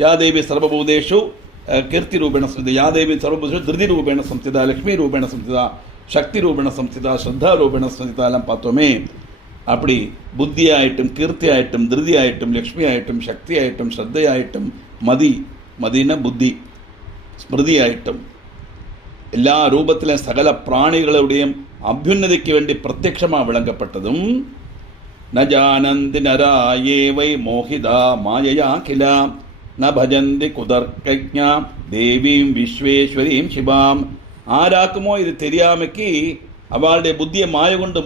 யா தேவி சர்வபூதேஷு கீர்த்தி ரூபேண சம்ஸ்திதா, யா தேவி சர்வபூதேஷு திருதி ரூபேண சம்ஸ்திதா, லக்ஷ்மி ரூபேண சம்ஸ்திதா, சக்தி ரூபேண சம்ஸ்திதா, ஸ்ரத்தா ரூபேண சம்ஸ்திதா எல்லாம் பார்த்தோமே. அப்படி புத்தி ஆயிட்டும் கீர்த்தி ஆயிட்டும் திருதி ஆயிட்டும் லக்ஷ்மி ஆயிட்டும் சக்தி ஆயிட்டும் ஸ்ரத்தை ஆயிட்டும் மதின புத்தி ஸ்மிருதி ஆயிட்டும் எல்லா ரூபத்திலும் சகல பிராணிகளுடைய அபியுன்னதிக்கு வேண்டி பிரத்யட்சமாக விளங்கப்பட்டதும் ந ஜானந்தி நராயேவை மோகிதா மாயையா கிலா ந பஜந்தி குதர்க்கஜா தேவீம் விஸ்வேஸ்வரீம் சிவாம். ஆராக்குமோ இது தெரியாமைக்கு அவளுடைய புத்தியை மாய கொண்டு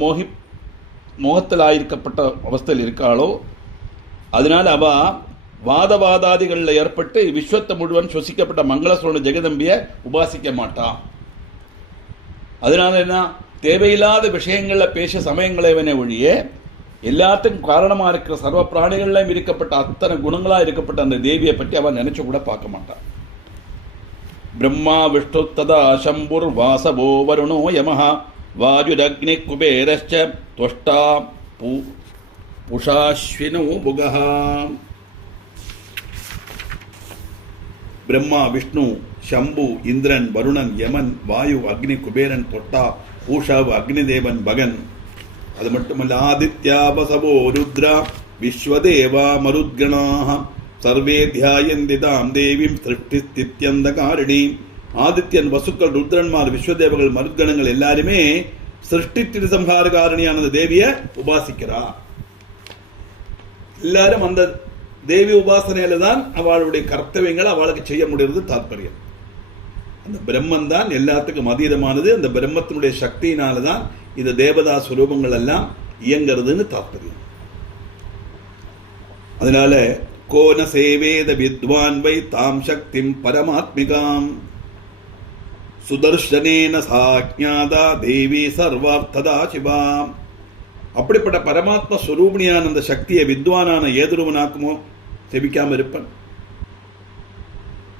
மோகத்தில் ஆயிருக்கப்பட்ட அவஸ்தையில் இருக்காளோ அதனால் அவ வாதவாதாதிகளில் ஏற்பட்டு விஸ்வத்தை முழுவன் சுவசிக்கப்பட்ட மங்களஸ்வரன ஜெகதம்பியை உபாசிக்க மாட்டான். அதனால என்ன, தேவையில்லாத விஷயங்களில் பேச சமயங்களை ஒழிய எல்லாத்துக்கும் காரணமாக இருக்கிற சர்வ பிராணிகள்லையும் இருக்கப்பட்ட அத்தனை குணங்களாக இருக்கப்பட்ட அந்த தேவியை பற்றி அவன் நினைச்சு கூட பார்க்க மாட்டான். பிரம்மா விஷ்ணு ததா சம்புர் வாசவோ வருணோ யமஹா வாஜுரக்னி குபேரஸ்ச துவஷ்டா புஷாஸ்வினோ புகஹா. பிரம்மா விஷ்ணு சம்பு இந்திரன் வருணன் யமன் வாயு அக்னி குபேரன் தொட்டா பூஷாவு அக்னிதேவன் பகன். அது மட்டுமல்ல ஆதித்யா வசவோ ருத்ரா விஸ்வதேவா மருத்கணாः சர்வே தியாயந்தி தாம் தேவீம் சிருஷ்டி ஸ்தித்யந்தகாரிணி. ஆதித்யன் வசுக்கள் ருத்ரன்மார் விஸ்வதேவர்கள் மருத்கணங்கள் எல்லாருமே சிருஷ்டி சம்ஹாரகாரணியான தேவியை உபாசிக்கிறா. எல்லாரும் அந்த தேவி உபாசனையில தான் அவளுடைய கர்த்தவியங்களை அவளுக்கு செய்ய முடிகிறது தாற்பயம். அந்த பிரம்மன் தான் எல்லாத்துக்கும் அதீதமானது. அந்த பிரம்மத்தினுடைய சக்தியினால தான் இந்த தேவதா சுரூபங்கள் எல்லாம் இயங்கிறதுன்னு தாற்பயம். அதனால கோன சேவேத வித்வான் வை தாம் சக்திம் பரமாத்மிகாம் சுதர்ஷனேன சாஜ்ஞாதா தேவி சர்வார்த்ததா சிவாம். அப்படிப்பட்ட பரமாத்ம ஸ்வரூபிணியான அந்த சக்தியை வித்வானான ஏதுருவனாக்குமோ செபிக்காம இருப்பன்.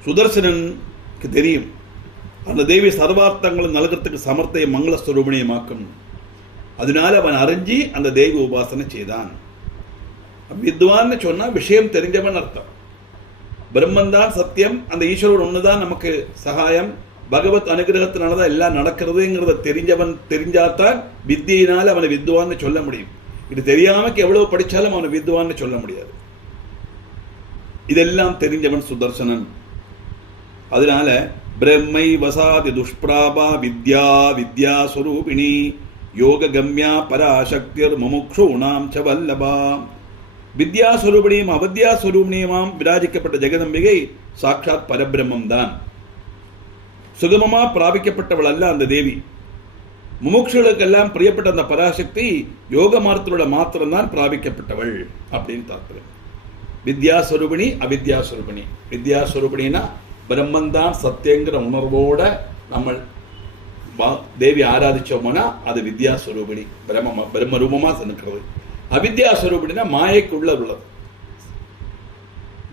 சுதர்சனனுக்கு தெரியும் அந்த தேவி சர்வார்த்தங்களும் நல்கிறதுக்கு சமர்த்தைய மங்களஸ்வரூபிணியமாக்கும். அதனால அவன் அறிஞ்சி அந்த தேவி உபாசனை செய்தான். வித்வான்னு சொன்னா விஷயம் தெரிஞ்சவன் அர்த்தம். பிரம்மன் தான் சத்தியம், அந்த ஈஸ்வரன் ஒண்ணுதான் நமக்கு சகாயம், பகவத் அனுகிரகத்தினாலதான் எல்லாம் நடக்கிறதுங்கிறத தெரிஞ்சாதான் வித்தியினால் அவனை வித்வான்னு சொல்ல முடியும். இது தெரியாமக்கு எவ்வளவு படிச்சாலும் அவனை வித்வான்னு சொல்ல முடியாது. இதெல்லாம் தெரிஞ்சவன் சுதர்சனன். அதனால பிரம்மை வசாதி துஷ்பிராபா வித்யா ஸ்வரூபிணி யோக கம்யா பராசக்திர் முமுக்ஷூணாம் ச வல்லபா. வித்யாஸ்வரூபிணியும் அவத்யாஸ்வரூபிணியுமாம் விராஜிக்கப்பட்ட ஜெகதம்பிகை சாட்சாத் பரபிரம்மம் தான். சுகமமா பிராபிக்கப்பட்டவள் அல்ல அந்த தேவி. முமுட்சுகளுக்கெல்லாம் பிரியப்பட்ட அந்த பராசக்தி யோக மார்த்தோட மாத்திரம்தான் பிராபிக்கப்பட்டவள் அப்படின்னு தாத்பரியம். வித்யாஸ்வரூபிணி அவித்யாஸ்வரூபிணி. வித்யாஸ்வரூபிணினா பிரம்மன் தான் சத்தியங்கிற உணர்வோட நம்ம தேவி ஆராதிச்சோம்னா அது வித்யாஸ்வரூபிணி, பிரம்ம ரூபமா நிற்கிறது. அவித்யாஸ்வரூபிணினா மாயைக்குள்ள உள்ளது.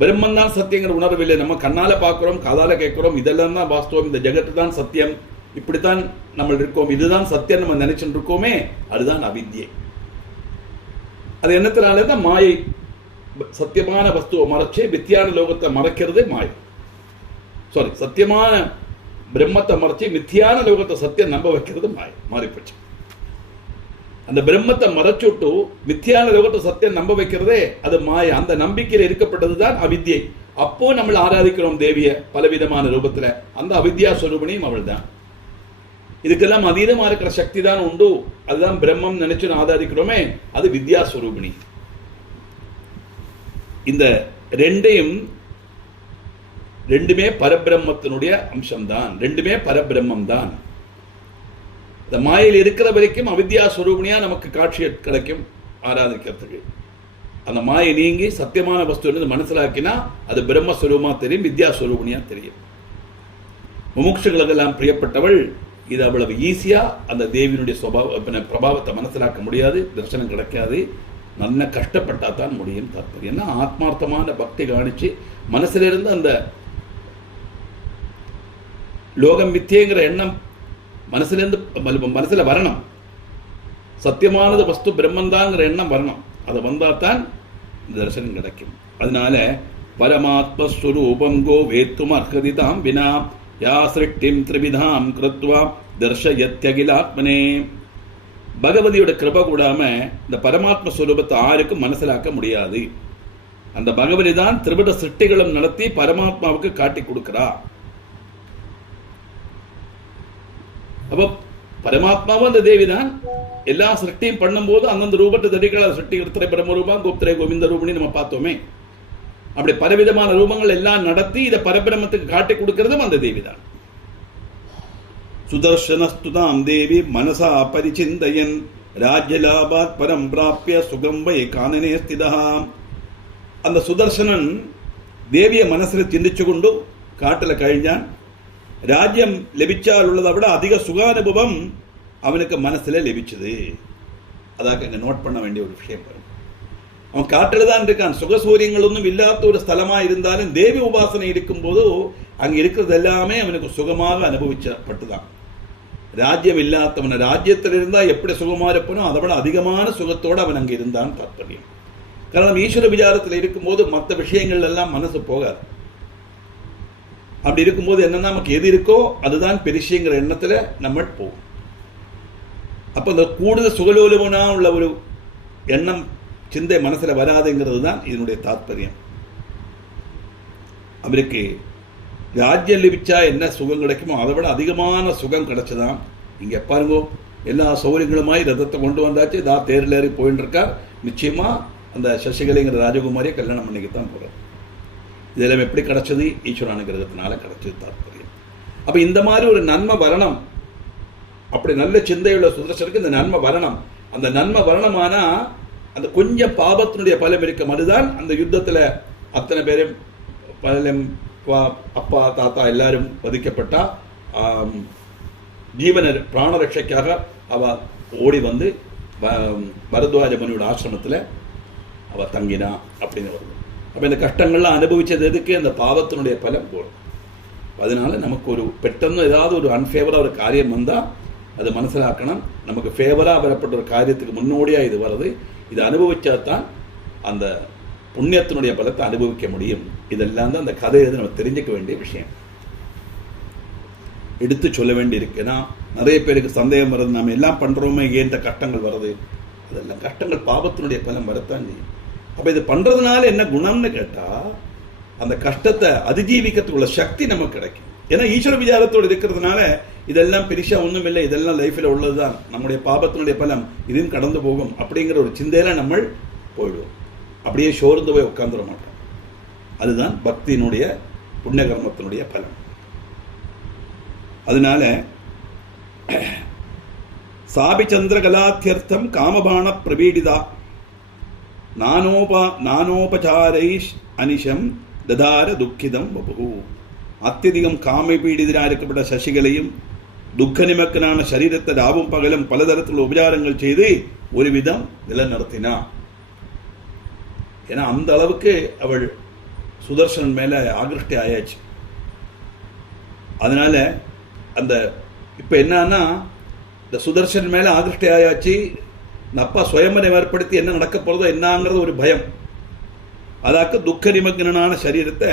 பிரம்மன் தான் சத்தியங்கிற உணர்வு இல்லை. நம்ம கண்ணால பார்க்கிறோம், காதால கேட்கிறோம், இதெல்லாம் தான் வாஸ்தவம், இந்த ஜெகத்து தான் சத்தியம், இப்படித்தான் நம்ம இருக்கோம், இதுதான் சத்தியம் நம்ம நினைச்சுட்டு இருக்கோமே, அதுதான் அவித்யை. அது என்னத்தினால தான் மாயை. சத்தியமான வஸ்துவை மறைச்சு மித்தியான லோகத்தை மறைக்கிறது மாயம். சாரி, சத்தியமான பிரம்மத்தை மறைச்சு மித்தியான லோகத்தை சத்தியம் நம்ப வைக்கிறது மாயம். மாறிப்போச்சு. அந்த பிரம்மத்தை மறைச்சுட்டு மித்தியான லோகத்தை சத்தியம் நம்ப வைக்கிறதே அது மாய. அந்த நம்பிக்கையில் இருக்கப்பட்டதுதான் அவித்யை. அப்போ நம்ம ஆராதிக்கிறோம் தேவிய பலவிதமான ரூபத்துல. அந்த அவித்யா ஸ்வரூபிணியும் அவள் தான். இதுக்கெல்லாம் அதீதமா இருக்கிற சக்தி தான் உண்டு. அதுதான் பிரம்மம் நினைச்சு ஆராதிக்கிறோமே, அது வித்யா ஸ்வரூபிணி. இந்த ரெண்டுமே பரபிரம்மத்தினுடைய அம்சம்தான். ரெண்டுமே பரபிரம்மம் தான். இந்த மாயில் இருக்கிற வரைக்கும் அவித்யா ஸ்வரூபிணியா நமக்கு காட்சி கிடைக்கும் ஆராதிக்கிறதுக்கு. அந்த மாயை நீங்கி சத்தியமான வஸ்து மனசிலாக்கினா அது பிரம்மஸ்வரூபமா தெரியும், வித்யாஸ்வரூபிணியா தெரியும். முமுட்சுகளுக்கெல்லாம் பிரியப்பட்டவள். இது அவ்வளவு ஈஸியா அந்த தேவியினுடைய பிரபாவத்தை மனசிலாக்க முடியாது, தரிசனம் கிடைக்காது. நல்ல கஷ்டப்பட்டா தான் முடியும். தாற்பயம் ஆத்மார்த்தமான பக்தி காணிச்சு மனசுல இருந்து அந்த லோகம் மித்தியங்கிற எண்ணம் மனசுல வரணும். சத்தியமானது வஸ்து பிரம்மந்தாங்கிற எண்ணம் வரணும். அது வந்தா தான் இந்த தரிசனம் கிடைக்கும். அதனால பரமாத்மஸ்வரூபம் கோ வேத்தும் அர்ஹதிதாம் வினா யா சிருஷ்டிம் திரிவிதாம் கிருத்வா தர்ஷயத்யகிலாத்மனே. பகவதியோட கிருபை கூடாம இந்த பரமாத்ம ஸ்வரூபத்தை யாருக்கும் மனசிலாக்க முடியாது. அந்த பகவதி தான் திரிவிட சிருஷ்டிகளும் நடத்தி பரமாத்மாவுக்கு காட்டி கொடுக்கிறா. அப்போ பரமாத்மாவும் அந்த தேவி தான். எல்லா சிருஷ்டியும் பண்ணும்போது அந்தந்த ரூபத்தை தடிகள சிருஷ்டி எடுத்துறை பிரம்மரூபா கோப்திரை கோவிந்த ரூபணி நம்ம பார்த்தோமே. அப்படி பலவிதமான ரூபங்கள் எல்லாம் நடத்தி இதை பரபிரமத்துக்கு காட்டி கொடுக்கிறதும் அந்த தேவி தான். சுதர்சனஸ்துதாம் தேவி மனசா பரிச்சிந்தயன் ராஜ்யலாபாத் பரம் பிராப்பிய சுகம்பை கானனே ஸ்திதா. அந்த சுதர்சனன் தேவிய மனசுல சிந்திச்சு கொண்டு காட்டுல கழிஞ்சான். ராஜ்யம் லபிச்சால் உள்ளதை விட அதிக சுகானுபவம் அவனுக்கு மனசுல லபிச்சது. அதாக இங்க நோட் பண்ண வேண்டிய ஒரு விஷயம். அவன் காட்டுல தான் இருக்கான். சுகசூரியங்கள் ஒன்றும் இல்லாத ஒரு ஸ்தலமா இருந்தாலும் தேவி உபாசனை இருக்கும்போது அங்க இருக்கிறது எல்லாமே அவனுக்கு சுகமாக அனுபவிச்சப்பட்டுதான். ராஜ்யம் இல்லாதவன ராஜ்யத்தில் இருந்தா எப்படி சுகமா இருப்பனோ அதை விட அதிகமான சுகத்தோடு அவன் அங்க இருந்தான். தாற்பயம் காரணம் ஈஸ்வர விசாரத்தில் இருக்கும்போது மற்ற விஷயங்கள் எல்லாம் மனசு போகாது. அப்படி இருக்கும்போது என்னன்னா நமக்கு எது இருக்கோ அதுதான் பெருசுங்கிற எண்ணத்துல நம்ம போகும். அப்ப இந்த கூடுதல் சுகலோலுவனா உள்ள ஒரு எண்ணம் சிந்தை மனசுல வராதுங்கிறது தான் இதனுடைய தாற்பயம். அவருக்கு ராஜ்யம் லபிச்சா என்ன சுகம் கிடைக்குமோ அதை விட அதிகமான சுகம் கிடைச்சதான். இங்க பாருங்க, எல்லா சௌகரியங்களுமாய் ரதத்தை கொண்டு வந்தாச்சு. தேர்ல ஏறி போயிட்டு இருக்கார். நிச்சயமா அந்த சசிகலைங்கிற ராஜகுமாரியை கல்யாணம் பண்ணிக்கத்தான் போறார். இதெல்லாம் எப்படி கிடைச்சது? ஈஸ்வர அனுகிரகத்தினால கிடைச்சது. தாற்பயம். அப்ப இந்த மாதிரி ஒரு நன்மை வரணும். அப்படி நல்ல சிந்தையுள்ள சுதர்சனுக்கு இந்த நன்மை வரணும். அந்த நன்மை வரணுமானா அந்த கொஞ்சம் பாபத்தினுடைய பலம் இருக்கும். அதுதான் அந்த யுத்தத்துல அத்தனை பேரும் பலம் அப்பா தாத்தா எல்லாரும் வதிக்கப்பட்டா ஜீவன பிராணரட்சைக்காக அவ ஓடி வந்து பரத்வாஜ முனியோட ஆசிரமத்தில் அவ தங்கினா அப்படின்னு வருது. அப்போ இந்த கஷ்டங்கள்லாம் அனுபவிச்சது எதுக்கு? அந்த பாவத்தினுடைய பலம் போடும். அதனால நமக்கு ஒரு பெட்டன்னு ஏதாவது ஒரு அன்ஃபேவரா ஒரு காரியம் வந்தால் அது மனசிலாக்கணும். நமக்கு ஃபேவராக வரப்பட்ட ஒரு காரியத்துக்கு முன்னோடியாக இது வருது. இது அனுபவிச்சாதான் அந்த புண்ணியத்தினுடைய பலத்தை அனுபவிக்க முடியும். இதெல்லாம் தான் அந்த கதையை நம்ம தெரிஞ்சுக்க வேண்டிய விஷயம், எடுத்து சொல்ல வேண்டி இருக்கு. ஏன்னா நிறைய பேருக்கு சந்தேகம் வருது, நம்ம எல்லாம் பண்றோமே ஏன் இந்த கஷ்டங்கள் வருது? அதெல்லாம் கஷ்டங்கள் பாவத்தினுடைய பலம் வரத்தான் செய்யும். அப்ப இது பண்றதுனால என்ன குணம்னு கேட்டா அந்த கஷ்டத்தை அதிஜீவிக்கிறதுக்குள்ள சக்தி நமக்கு கிடைக்கும். ஏன்னா ஈஸ்வர விசாரத்தோடு இருக்கிறதுனால இதெல்லாம் பெருசா ஒண்ணும் இல்லை, இதெல்லாம் லைஃப்ல உள்ளதுதான், நம்முடைய பாபத்தினுடைய பலம் இதையும் கடந்து போகும் அப்படிங்கிற ஒரு சிந்தையில நம்ம போயிடுவோம். அப்படியே சோர்ந்து போய் உட்காந்துட மாட்டோம். அதுதான் பக்தியினுடைய புண்ணிய கர்மத்தினுடைய பலம். அதனால சாபிச்சந்திர கலாத்தியர்த்தம் காமபாண பிரபீடிதா நானோபசாரைஷ் அனிஷம் ததார துக்கிதம் வபு. அத்தியதிகம் காம பீடிதராக இருக்கப்பட்ட சசிகளையும் துக்க நிமக்கனான சரீரத்தை ராவும் பகலும் பலதரத்தில் உபச்சாரங்கள் செய்து ஒரு விதம் நிலநிறுத்தினா. ஏன்னா அந்த அளவுக்கு அவள் சுதர்சனன் மேல ஆகிருஷ்டி ஆயாச்சு. அதனால அந்த இப்ப என்னன்னா இந்த சுதர்சன் மேல ஆகிருஷ்டி ஆயாச்சு. அப்பா சுயமனை ஏற்படுத்தி என்ன நடக்க போறதோ என்னங்கிறது ஒரு பயம். அதாக்க துக்க நிமக்னான சரீரத்தை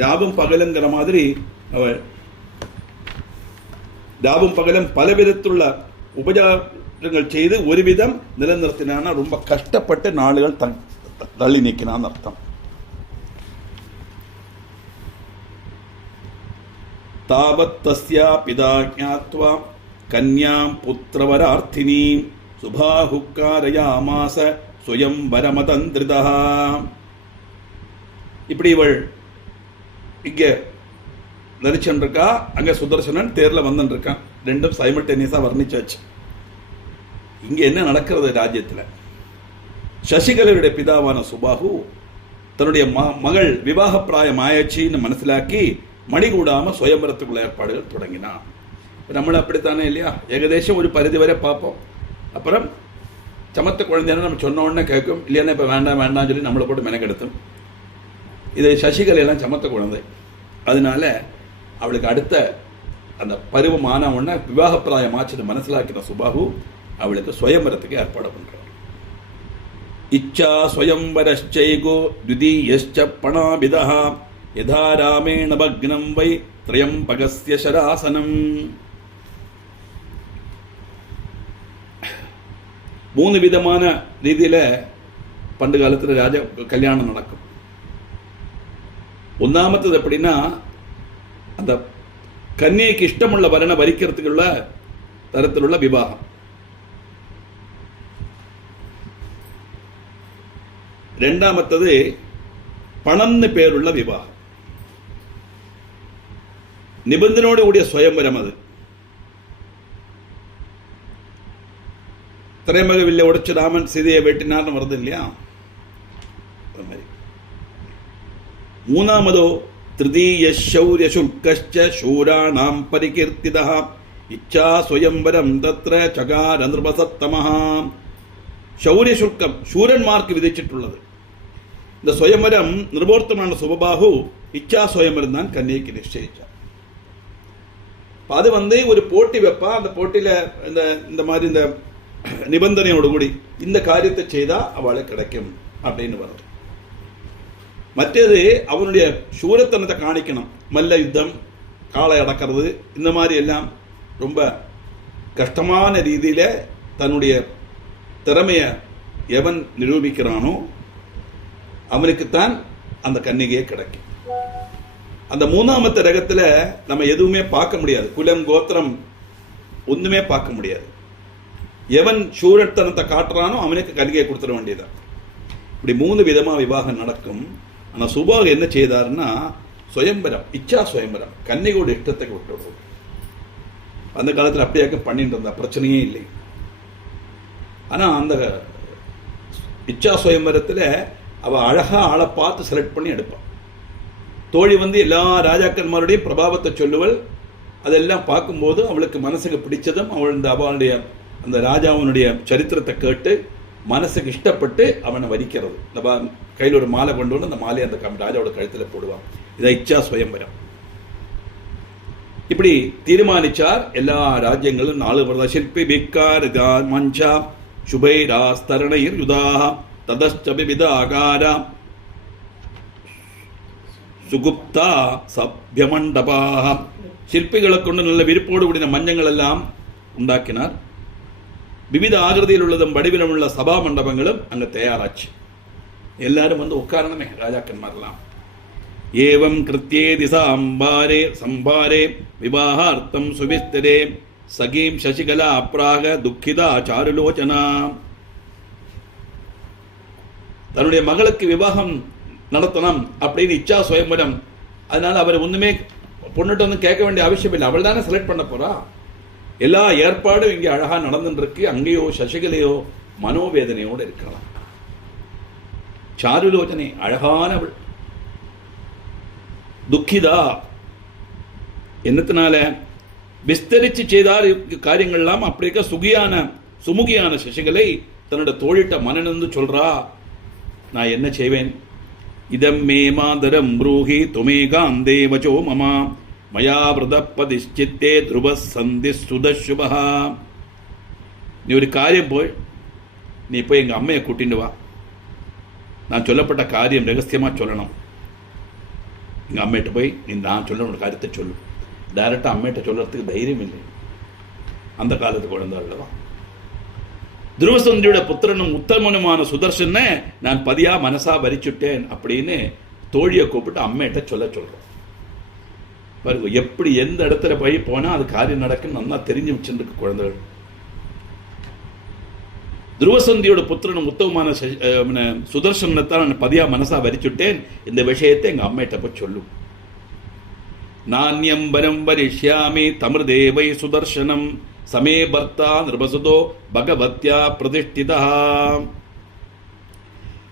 ராவும் பகலுங்கிற மாதிரி அவள் ராவும் பகலும் பலவிதத்துள்ள உபச்சாரங்கள் செய்து ஒரு விதம் நிலைநிறுத்தினான்னா ரொம்ப கஷ்டப்பட்டு நாடுகள் தள்ளி நீக்கினான்னு அர்த்தம். தாவத் தஸ்யா பிதா ஞாத்வா கன்யாம் புத்திரவரார்த்தினீம் சுபாஹுக்காரயாமாச சுயம் வரமதந்திரிதா. இப்படி இவள் இங்க நரிச்சன்றிருக்கா, அங்க சுதர்சனன் தேர்ல வந்துருக்கான். ரெண்டும் சைமல்டேனியஸா வர்ணிச்சாச்சு. இங்க என்ன நடக்கிறது ராஜ்யத்துல? சசிகலையுடைய பிதாவான சுபாகு தன்னுடைய மகள் விவாக பிராயம் ஆயாச்சின்னு மனசிலாக்கி மணிகூடாம சுயம்பரத்துக்குள்ள ஏற்பாடுகள் தொடங்கினான். நம்மள அப்படித்தானே இல்லையா? ஏகதேசம் ஒரு பரிதி வரை பார்ப்போம். அப்புறம் சமத்த குழந்தையான நம்ம சொன்ன உடனே கேட்கும், இல்லையா இப்போ வேண்டாம் வேண்டாம்னு சொல்லி நம்மளை போட்டு மெனக்கெடுத்தும். இது சசிகலையெல்லாம் சமத்த குழந்தை. அதனால அவளுக்கு அடுத்த அந்த பருவம் ஆன உடனே விவாக பிராயம் ஆச்சுன்னு மனசிலாக்கின சுபாகு அவளுக்கு சுயம்பரத்துக்கு ஏற்பாடு பண்றார். இச்சா சுயம்பரச்சைகோ த்விதீயஸ்ச பணாபிதா யதா ராமேண பக்னம் வை த்ரயம்பகஸ்ய சராசனம். 3 விதமான ரீதியில பண்டு காலத்தில் ராஜா கல்யாணம் நடக்கும். ஒன்னாமத்தது எப்படின்னா, அந்த கன்னியைக்கு இஷ்டமுள்ள வரனை வரிக்கிறதுக்குள்ள தரத்தில் உள்ள விவாகம். ரெண்டாமத்தது பணம்னு பேருள்ள விவாகம். நிபந்தனோடு கூடிய சுயம்பரம். அது திரைமக வில்லை உடைச்சு ராமன் சீதையை வெட்டினார்னு வருது இல்லையா? அது மாதிரி. மூணாமதோ திருதீய சௌரிய சுல்கஷ்ச சூராணாம் பரிகீர்த்திதா இச்சா சுயம்பரம் தத்ர சகார நிர்வசத்தமஹா. சௌரிய சுல்கம் சூரன்மார்க்கு விதிச்சிட்டுள்ளது. இந்த சுயம்பரம் நிர்போர்த்தமான சுபபாகு இச்சா சுயம்பரம் தான் கன்னியைக்கு நிச்சயிச்சார். அது ஒரு போட்டி வைப்பா. அந்த போட்டியில இந்த மாதிரி இந்த நிபந்தனையோடு கூடி இந்த காரியத்தை செய்தா அவளுக்கு கிடைக்கும் அப்படின்னு வருது. மற்றது அவனுடைய சூரத்தனத்தை காணிக்கணும். மல்ல யுத்தம், காளை அடக்கிறது, இந்த மாதிரி எல்லாம் ரொம்ப கஷ்டமான ரீதியில தன்னுடைய திறமைய எவன் நிரூபிக்கிறானோ அவனுக்குத்தான் அந்த கன்னிகையே கிடைக்கும். அந்த மூணாமத்த ரகத்துல நம்ம எதுவுமே பார்க்க முடியாது. குலம் கோத்திரம் ஒண்ணுமே பார்க்க முடியாது. எவன் சூரத்தனத்தை காட்டுறானோ அவனுக்கு கன்னிகையை கொடுத்துட வேண்டியதான். இப்படி 3 விதமா விவாகம் நடக்கும். ஆனா சுபாகு என்ன செய்தாருன்னா சுயம்பரம், இச்சா சுயம்பரம், கன்னிகையோட இஷ்டத்தை விட்டுடுவோம். அந்த காலத்தில் அப்படியாக்க பண்ணிட்டு இருந்தா பிரச்சனையே இல்லை. ஆனா அந்த இச்சா சுயம்பரத்துல அவ அழகா ஆளை பார்த்து செலக்ட் பண்ணி எடுப்பான். தோழி எல்லா ராஜாக்கன்மாருடைய பிரபாவத்தை சொல்லுவள். அதெல்லாம் பார்க்கும்போது அவளுக்கு மனசுக்கு பிடிச்சதும் அவளுடைய அந்த ராஜாவனுடைய சரித்திரத்தை கேட்டு மனசுக்கு இஷ்டப்பட்டு அவனை வரிக்கிறது. இந்த கையில் ஒரு மாலை கொண்டு வந்து அந்த மாலையை அந்த ராஜாவோட கழுத்தில் போடுவான். இதை இச்சா சுயம்பரம். இப்படி தீர்மானிச்சார். எல்லா ராஜ்யங்களும் 4 வருட சிற்பி பிக்கார் மஞ்சா சுபைராஸ்தரணைர் யுதா ததஸ்சபிவித ஆகாரா சுகுப்தா சப்யமண்டபா. சிற்பிகளை கொண்டு நல்ல விருப்போடு கூடிய மஞ்சங்கள் எல்லாம் உண்டாக்கினார். விவித ஆகிருதியில் உள்ளதும் வடிவிலும் உள்ள சபா மண்டபங்களும் அங்க தயாராச்சு. எல்லாரும் உட்காரணுமே ராஜாக்கன்மாரெல்லாம். ஏவம் கிருத்தியே திசாம்பாரே சம்பாரே விவாகார்த்தம் சுவிஸ்தரே சகீம் சசிகலா அப்ராக துக்கிதா சாருலோச்சனா. தன்னுடைய மகளுக்கு விவாகம் நடத்தணும் அப்படின்னு இச்சா சுயம்பரம். அதனால அவர் ஒண்ணுமே பொண்ணுட்டு கேட்க வேண்டிய அவசியம் இல்லை. அவள் தானே செலக்ட் பண்ண போறா. எல்லா ஏற்பாடும் இங்கே அழகா நடந்துட்டு இருக்கு. அங்கேயோ சசிகலையோ மனோவேதனையோடு இருக்கலாம். சாருலோச்சனை அழகானவள். துக்கிதா என்னத்தினால விஸ்தரிச்சு செய்தார் காரியங்கள்லாம். அப்படி இருக்க சுமுகியான சசிகலை தன்னோட தோழிட்ட மனநிந்து சொல்றா, நான் என்ன செய்வேன்? இதம் மே மாதரம் ப்ரூஹி துமேகாந்தே வச்சோ மமா மயா விரதப்பதிஷ்சித்தே த்ருவ சந்தி சுதசுபா. நீ ஒரு காரியம் போய் நீ போய் எங்க அம்மையை கூட்டிட்டு வா. நான் சொல்லப்பட்ட காரியம் ரகசியமாக சொல்லணும். எங்கள் அம்மையிட்ட போய் நான் சொல்ல ஒரு காரியத்தை சொல்லு. டைரெக்டாக அம்மையிட்ட சொல்கிறதுக்கு தைரியம் இல்லை. அந்த காலத்து குழந்தைகள் தான். துருவசந்தியோட புத்திரனும் உத்தமனுமான சுதர்சனை நான் பதியா மனசா வரிச்சுட்டேன் அப்படின்னு தோழியை கூப்பிட்டு அம்மையிட்ட சொல்கிறோம். பாருங்க எப்படி எந்த இடத்துல போய் போனால் அது காரியம் நடக்குன்னு நல்லா தெரிஞ்சு வச்சுருக்கு குழந்தைகள். துருவசந்தியோட புத்திரனும் உத்தமமான சுதர்சனத்தான் நான் பதியா மனசா வரிச்சுட்டேன். இந்த விஷயத்தை எங்கள் அம்மையிட்ட போய் சொல்லும். நானியம் வரம் வரிஷ்யாமி தமிர்தேவை சுதர்சனம் சமே பர்த்தா நிருபசுதோ பகவத்யா பிரதிஷ்டிதா.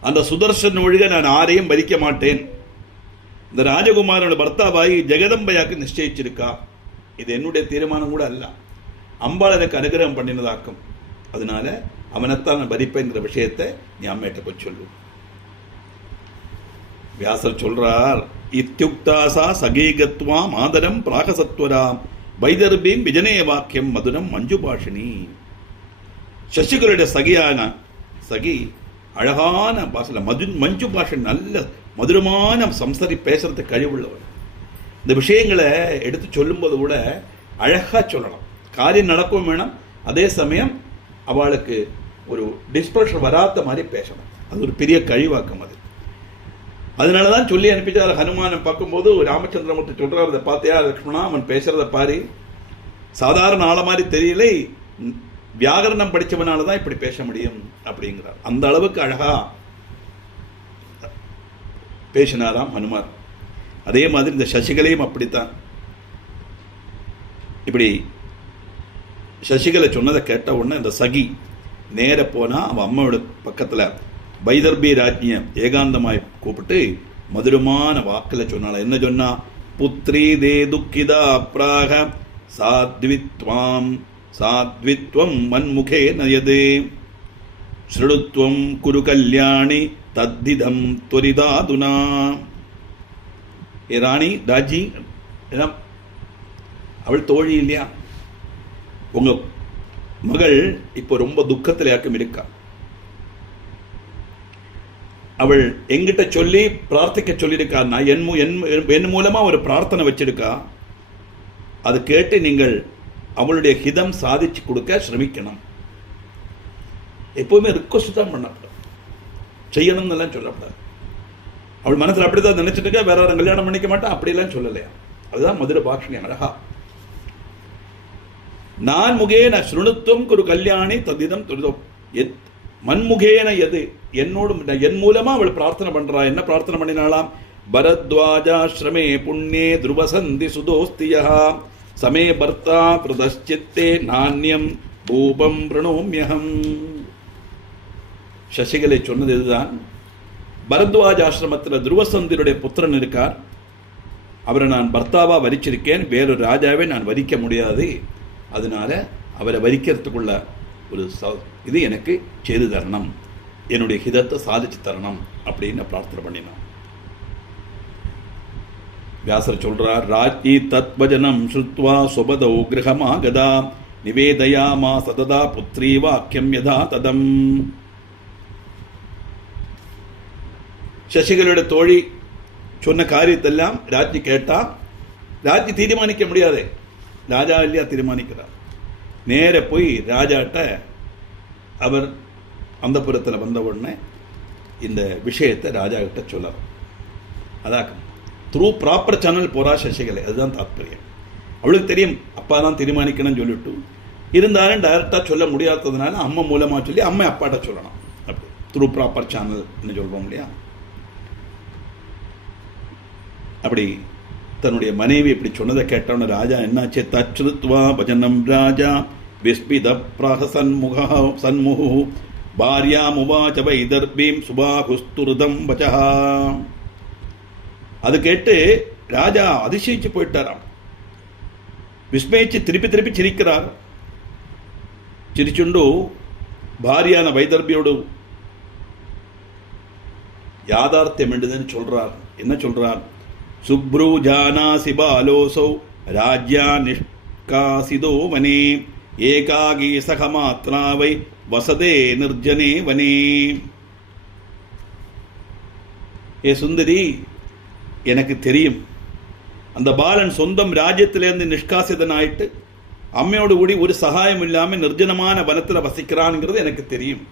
அந்த சுதர்சன் ஒழிக நான் யாரையும் வரிக்க மாட்டேன். இந்த ராஜகுமாரோட பர்த்தாவாய் ஜெகதம்பையாக்கு நிச்சயிச்சிருக்கா. இது என்னுடைய தீர்மானம் கூட அல்ல, அம்பாள் எனக்கு அனுகிரகம் பண்ணினதாக்கும். அதனால அவனைத்தான் நான் வரிப்பேங்கிற விஷயத்தை நீ அம்மையிட்ட போய் சொல்லு. வியாசர் சொல்றார், இத்தியுக்தாசா சகீகத்வா மாதரம் பிராகசத்வராம் வைதர்பீம் விஜனே வாக்கியம் மதுரம் மஞ்சு பாஷினி. சசிகளுடைய சகி அழகான பாஷையில் மஞ்சு பாஷன் நல்ல மதுரமான சம்சரி பேசுறதுக்கு கழிவுள்ளவர். இந்த விஷயங்களை எடுத்து சொல்லும்போது கூட அழகா சொல்லலாம். காரியம் நடக்கும் வேணும், அதே சமயம் அவளுக்கு ஒரு டிஸ்பிரஷன் வராத மாதிரி பேசணும். அது ஒரு பெரிய கழிவாக்கம். அது அதனாலதான் சொல்லி அனுப்பிச்சார். ஹனுமானை பார்க்கும்போது ராமச்சந்திரமூர்த்தி சொல்றாரு, அதை பார்த்தியா லக்ஷ்மணா, அவன் பேசுறத பாரு, சாதாரண ஆள மாதிரி தெரியல, வியாகரணம் படிச்சவனாலதான் இப்படி பேச முடியும் அப்படிங்கிறார். அந்த அளவுக்கு அழகா பேசினாராம் ஹனுமார். அதே மாதிரி இந்த சசிகலையும் அப்படித்தான். இப்படி சசிகலை சொன்னதை கேட்ட உடனே இந்த சகி நேர போனா அவன் அம்மாவோட பக்கத்துல வைதர்பி ராஜ்ய ஏகாந்தமாய் கூப்பிட்டு மதுரமான வாக்கில் சொன்னால. என்ன சொன்னா? புத்ரி தே துக்கிதா அப்ராக சாத்வித்வம் மன்முகே நயதே ஸ்ருடுத்வம் குரு கல்யாணி தத்திதம் துரிதாதுனா. ஏ ராணி ராஜி, அவள் தோழி இல்லையா? உங்க மகள் இப்போ ரொம்ப துக்கத்தில் யாருக்கும் இருக்கா. அவள் எங்கிட்ட சொல்லி பிரார்த்திக்க சொல்லியிருக்கா. நான் என் மூலமா ஒரு பிரார்த்தனை வச்சிருக்கா. அது கேட்டு நீங்கள் அவளுடைய ஹிதம் சாதிச்சு கொடுக்க சிரமிக்கணும். எப்பவுமே ரிக்வஸ்ட் தான் பண்ணப்படாது, செய்யணும்னு எல்லாம் சொல்லப்படாது. அவள் மனசில் அப்படிதான் நினைச்சிட்டு இருக்கா, வேற யாரும் கல்யாணம் பண்ணிக்க மாட்டான் அப்படிலாம் சொல்லலையா. அதுதான் மதுரை பாக்ஷணி அழகா. நான் முகேன ஸ்ருணுத்துவம் குரு கல்யாணி ததிதம் துரிதம் மன்முகேன எது என்னோடு என் மூலமா அவள் பிரார்த்தனை பண்றா. என்ன பிரார்த்தனை பண்ணினாலாம்? பரத்வாஜாஸ்ரமே புண்ணியே துருவசந்தி சுதோஸ்தியா சமே பர்த்தா பிரதச்சித்தே நானியம் பூபம் பிரணோம்யகம். சசிகலை சொன்னது இதுதான். பரத்வாஜாசிரமத்தில் துருவசந்தியுடைய புத்திரன் இருக்கார். அவரை நான் பர்த்தாவா வரிச்சிருக்கேன், வேறொரு ராஜாவே நான் வரிக்க முடியாது. அதனால அவரை வரிக்கிறதுக்குள்ள ஒரு இது எனக்கு செய்து தரணும், என்னுடைய ஹிதத்தை சாதிச்சு தரணும் அப்படின்னு பிரார்த்தனை பண்ணினான். வியாசர் சொல்றார், ராஜ்ஞி தத்வஜனம் ஸ்ருத்வா சுபதௌ கிரகமாகதா நிவேதயாமா சததா புத்ரி வாக்கியம் யதா ததம். சசிகளுடைய தோழி சொன்ன காரியத்தெல்லாம் ராஜ்ஞி கேட்டா. ராஜ்ஞி தீர்மானிக்க முடியாது, ராஜா இல்லையா தீர்மானிக்கிறார். நேர போய் ராஜாட்ட அவர் அந்த புறத்தில் வந்த உடனே இந்த விஷயத்தை ராஜா கிட்ட சொல்ல. அதான் த்ரூ ப்ராப்பர் சேனல் போறா சசிகலை. அதுதான் தாத்பரியம். அவளுக்கு தெரியும் அப்பா தான் தீர்மானிக்கணும்னு சொல்லிட்டு இருந்தாலும் டைரக்டா சொல்ல முடியாததுனால அம்மா மூலமா சொல்லி அம்மா அப்பாட்ட சொல்லணும். அப்படி த்ரூ ப்ராப்பர் சேனல் சொல்றோம் இல்லையா. அப்படி தன்னுடைய மனைவி இப்படி சொன்னதை கேட்டவன ராஜா என்னாச்சு? தச்ருத்வா பஜனம் ராஜா விஸ்மித பிராக சன்முகு பாரியாமுவாச வைதர்பீம் சுபாகுஸ்துருதம் வசஹா. அது கேட்டு ராஜா அதிசயிச்சு போயிட்டாராம். விஸ்மயிச்சு திருப்பி திருப்பி சிரிக்கிறார். சிரிச்சுண்டு பாரியான வைதர்பியோடு யாதார்த்தியம் என்றுன்னு சொல்றார். என்ன சொல்றார்? சுப்ரூஜானாசி பாலோசௌ ராஜ்யா நிஷ்காசிதோ வனே ஏகாகி சகமாத்ராவை வசதே நிர்ஜனே வனே. ஏ சுந்தரி, எனக்கு தெரியும் அந்த பாலன் சொந்தம் ராஜ்யத்திலேருந்து நிஷ்காசிதன் ஆயிட்டு அம்மையோடு கூடி ஒரு சகாயம் இல்லாம நிர்ஜனமான வனத்தில் வசிக்கிறான்ங்கிறது எனக்கு தெரியும்.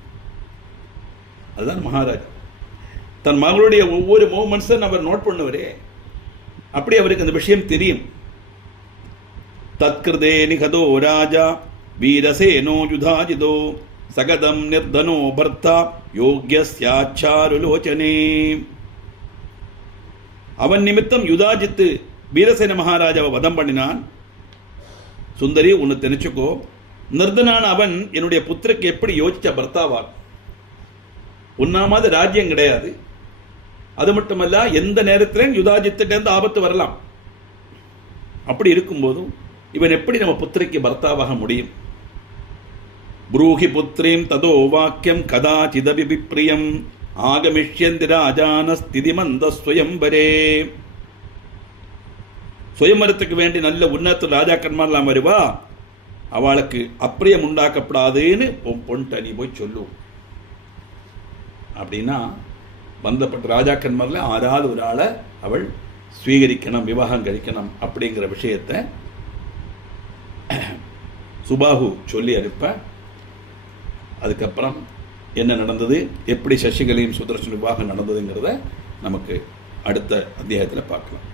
அதுதான் மகாராஜா. தன் மகளுடைய ஒவ்வொரு மூமெண்ட்ஸை அவர் நோட் பண்ணுவரே, அப்படி அவருக்கு அந்த விஷயம் தெரியும். தத்கிருதே நிகதோ ராஜா வீரசேனோ யுதாஜிதோ சகதம் நிர்தனோ பர்த்தா யோக்யஸ்யாச்சாருலோச்சனே. அவன் நிமித்தம் யுதாஜித்து வீரசேன மகாராஜாவை வதம் பண்ணினான். சுந்தரி, ஒன்னு தெரிச்சுக்கோ, நிர்தனான அவன் என்னுடைய புத்திரக்கு எப்படி யோசிச்ச பர்த்தாவார். உன்னாமாவது ராஜ்யம் கிடையாது. அது மட்டுமல்ல, எந்த நேரத்திலும் யுதாஜித்திட்டேருந்து ஆபத்து வரலாம். அப்படி இருக்கும்போதும் இவன் எப்படி நம்ம புத்திரிக்கு பர்த்தாவாக முடியும்? ப்ரூஹி புத்ரீம் ததோ வாக்கியம் கதாச்சிதபி விப்ரியம் ஆகமிஷ்யந்தி ராஜான ஸ்திதிமந்த ஸ்வயம்பரே. சுயம்பரத்துக்கு வேண்டி நல்ல உன்னத ராஜாக்கன்மாரெல்லாம் வருவா, அவளுக்கு அப்பிரியம் உண்டாக்கப்படாதுன்னு பொன்ட்ட நீ போய் சொல்லு. அப்படின்னா பந்தப்பட்ட ராஜாக்கன்மாரில் ஆறாவது ஒரு ஆளை அவள் ஸ்வீகரிக்கணும், விவாகம் கழிக்கணும் அப்படிங்கிற விஷயத்தை சுபாகு சொல்லி அனுப்ப, அதுக்கப்புறம் என்ன நடந்தது, எப்படி சசிகலையும் சுதர்சன விவாகம் நடந்ததுங்கிறத நமக்கு அடுத்த அத்தியாயத்தில் பார்க்கலாம்.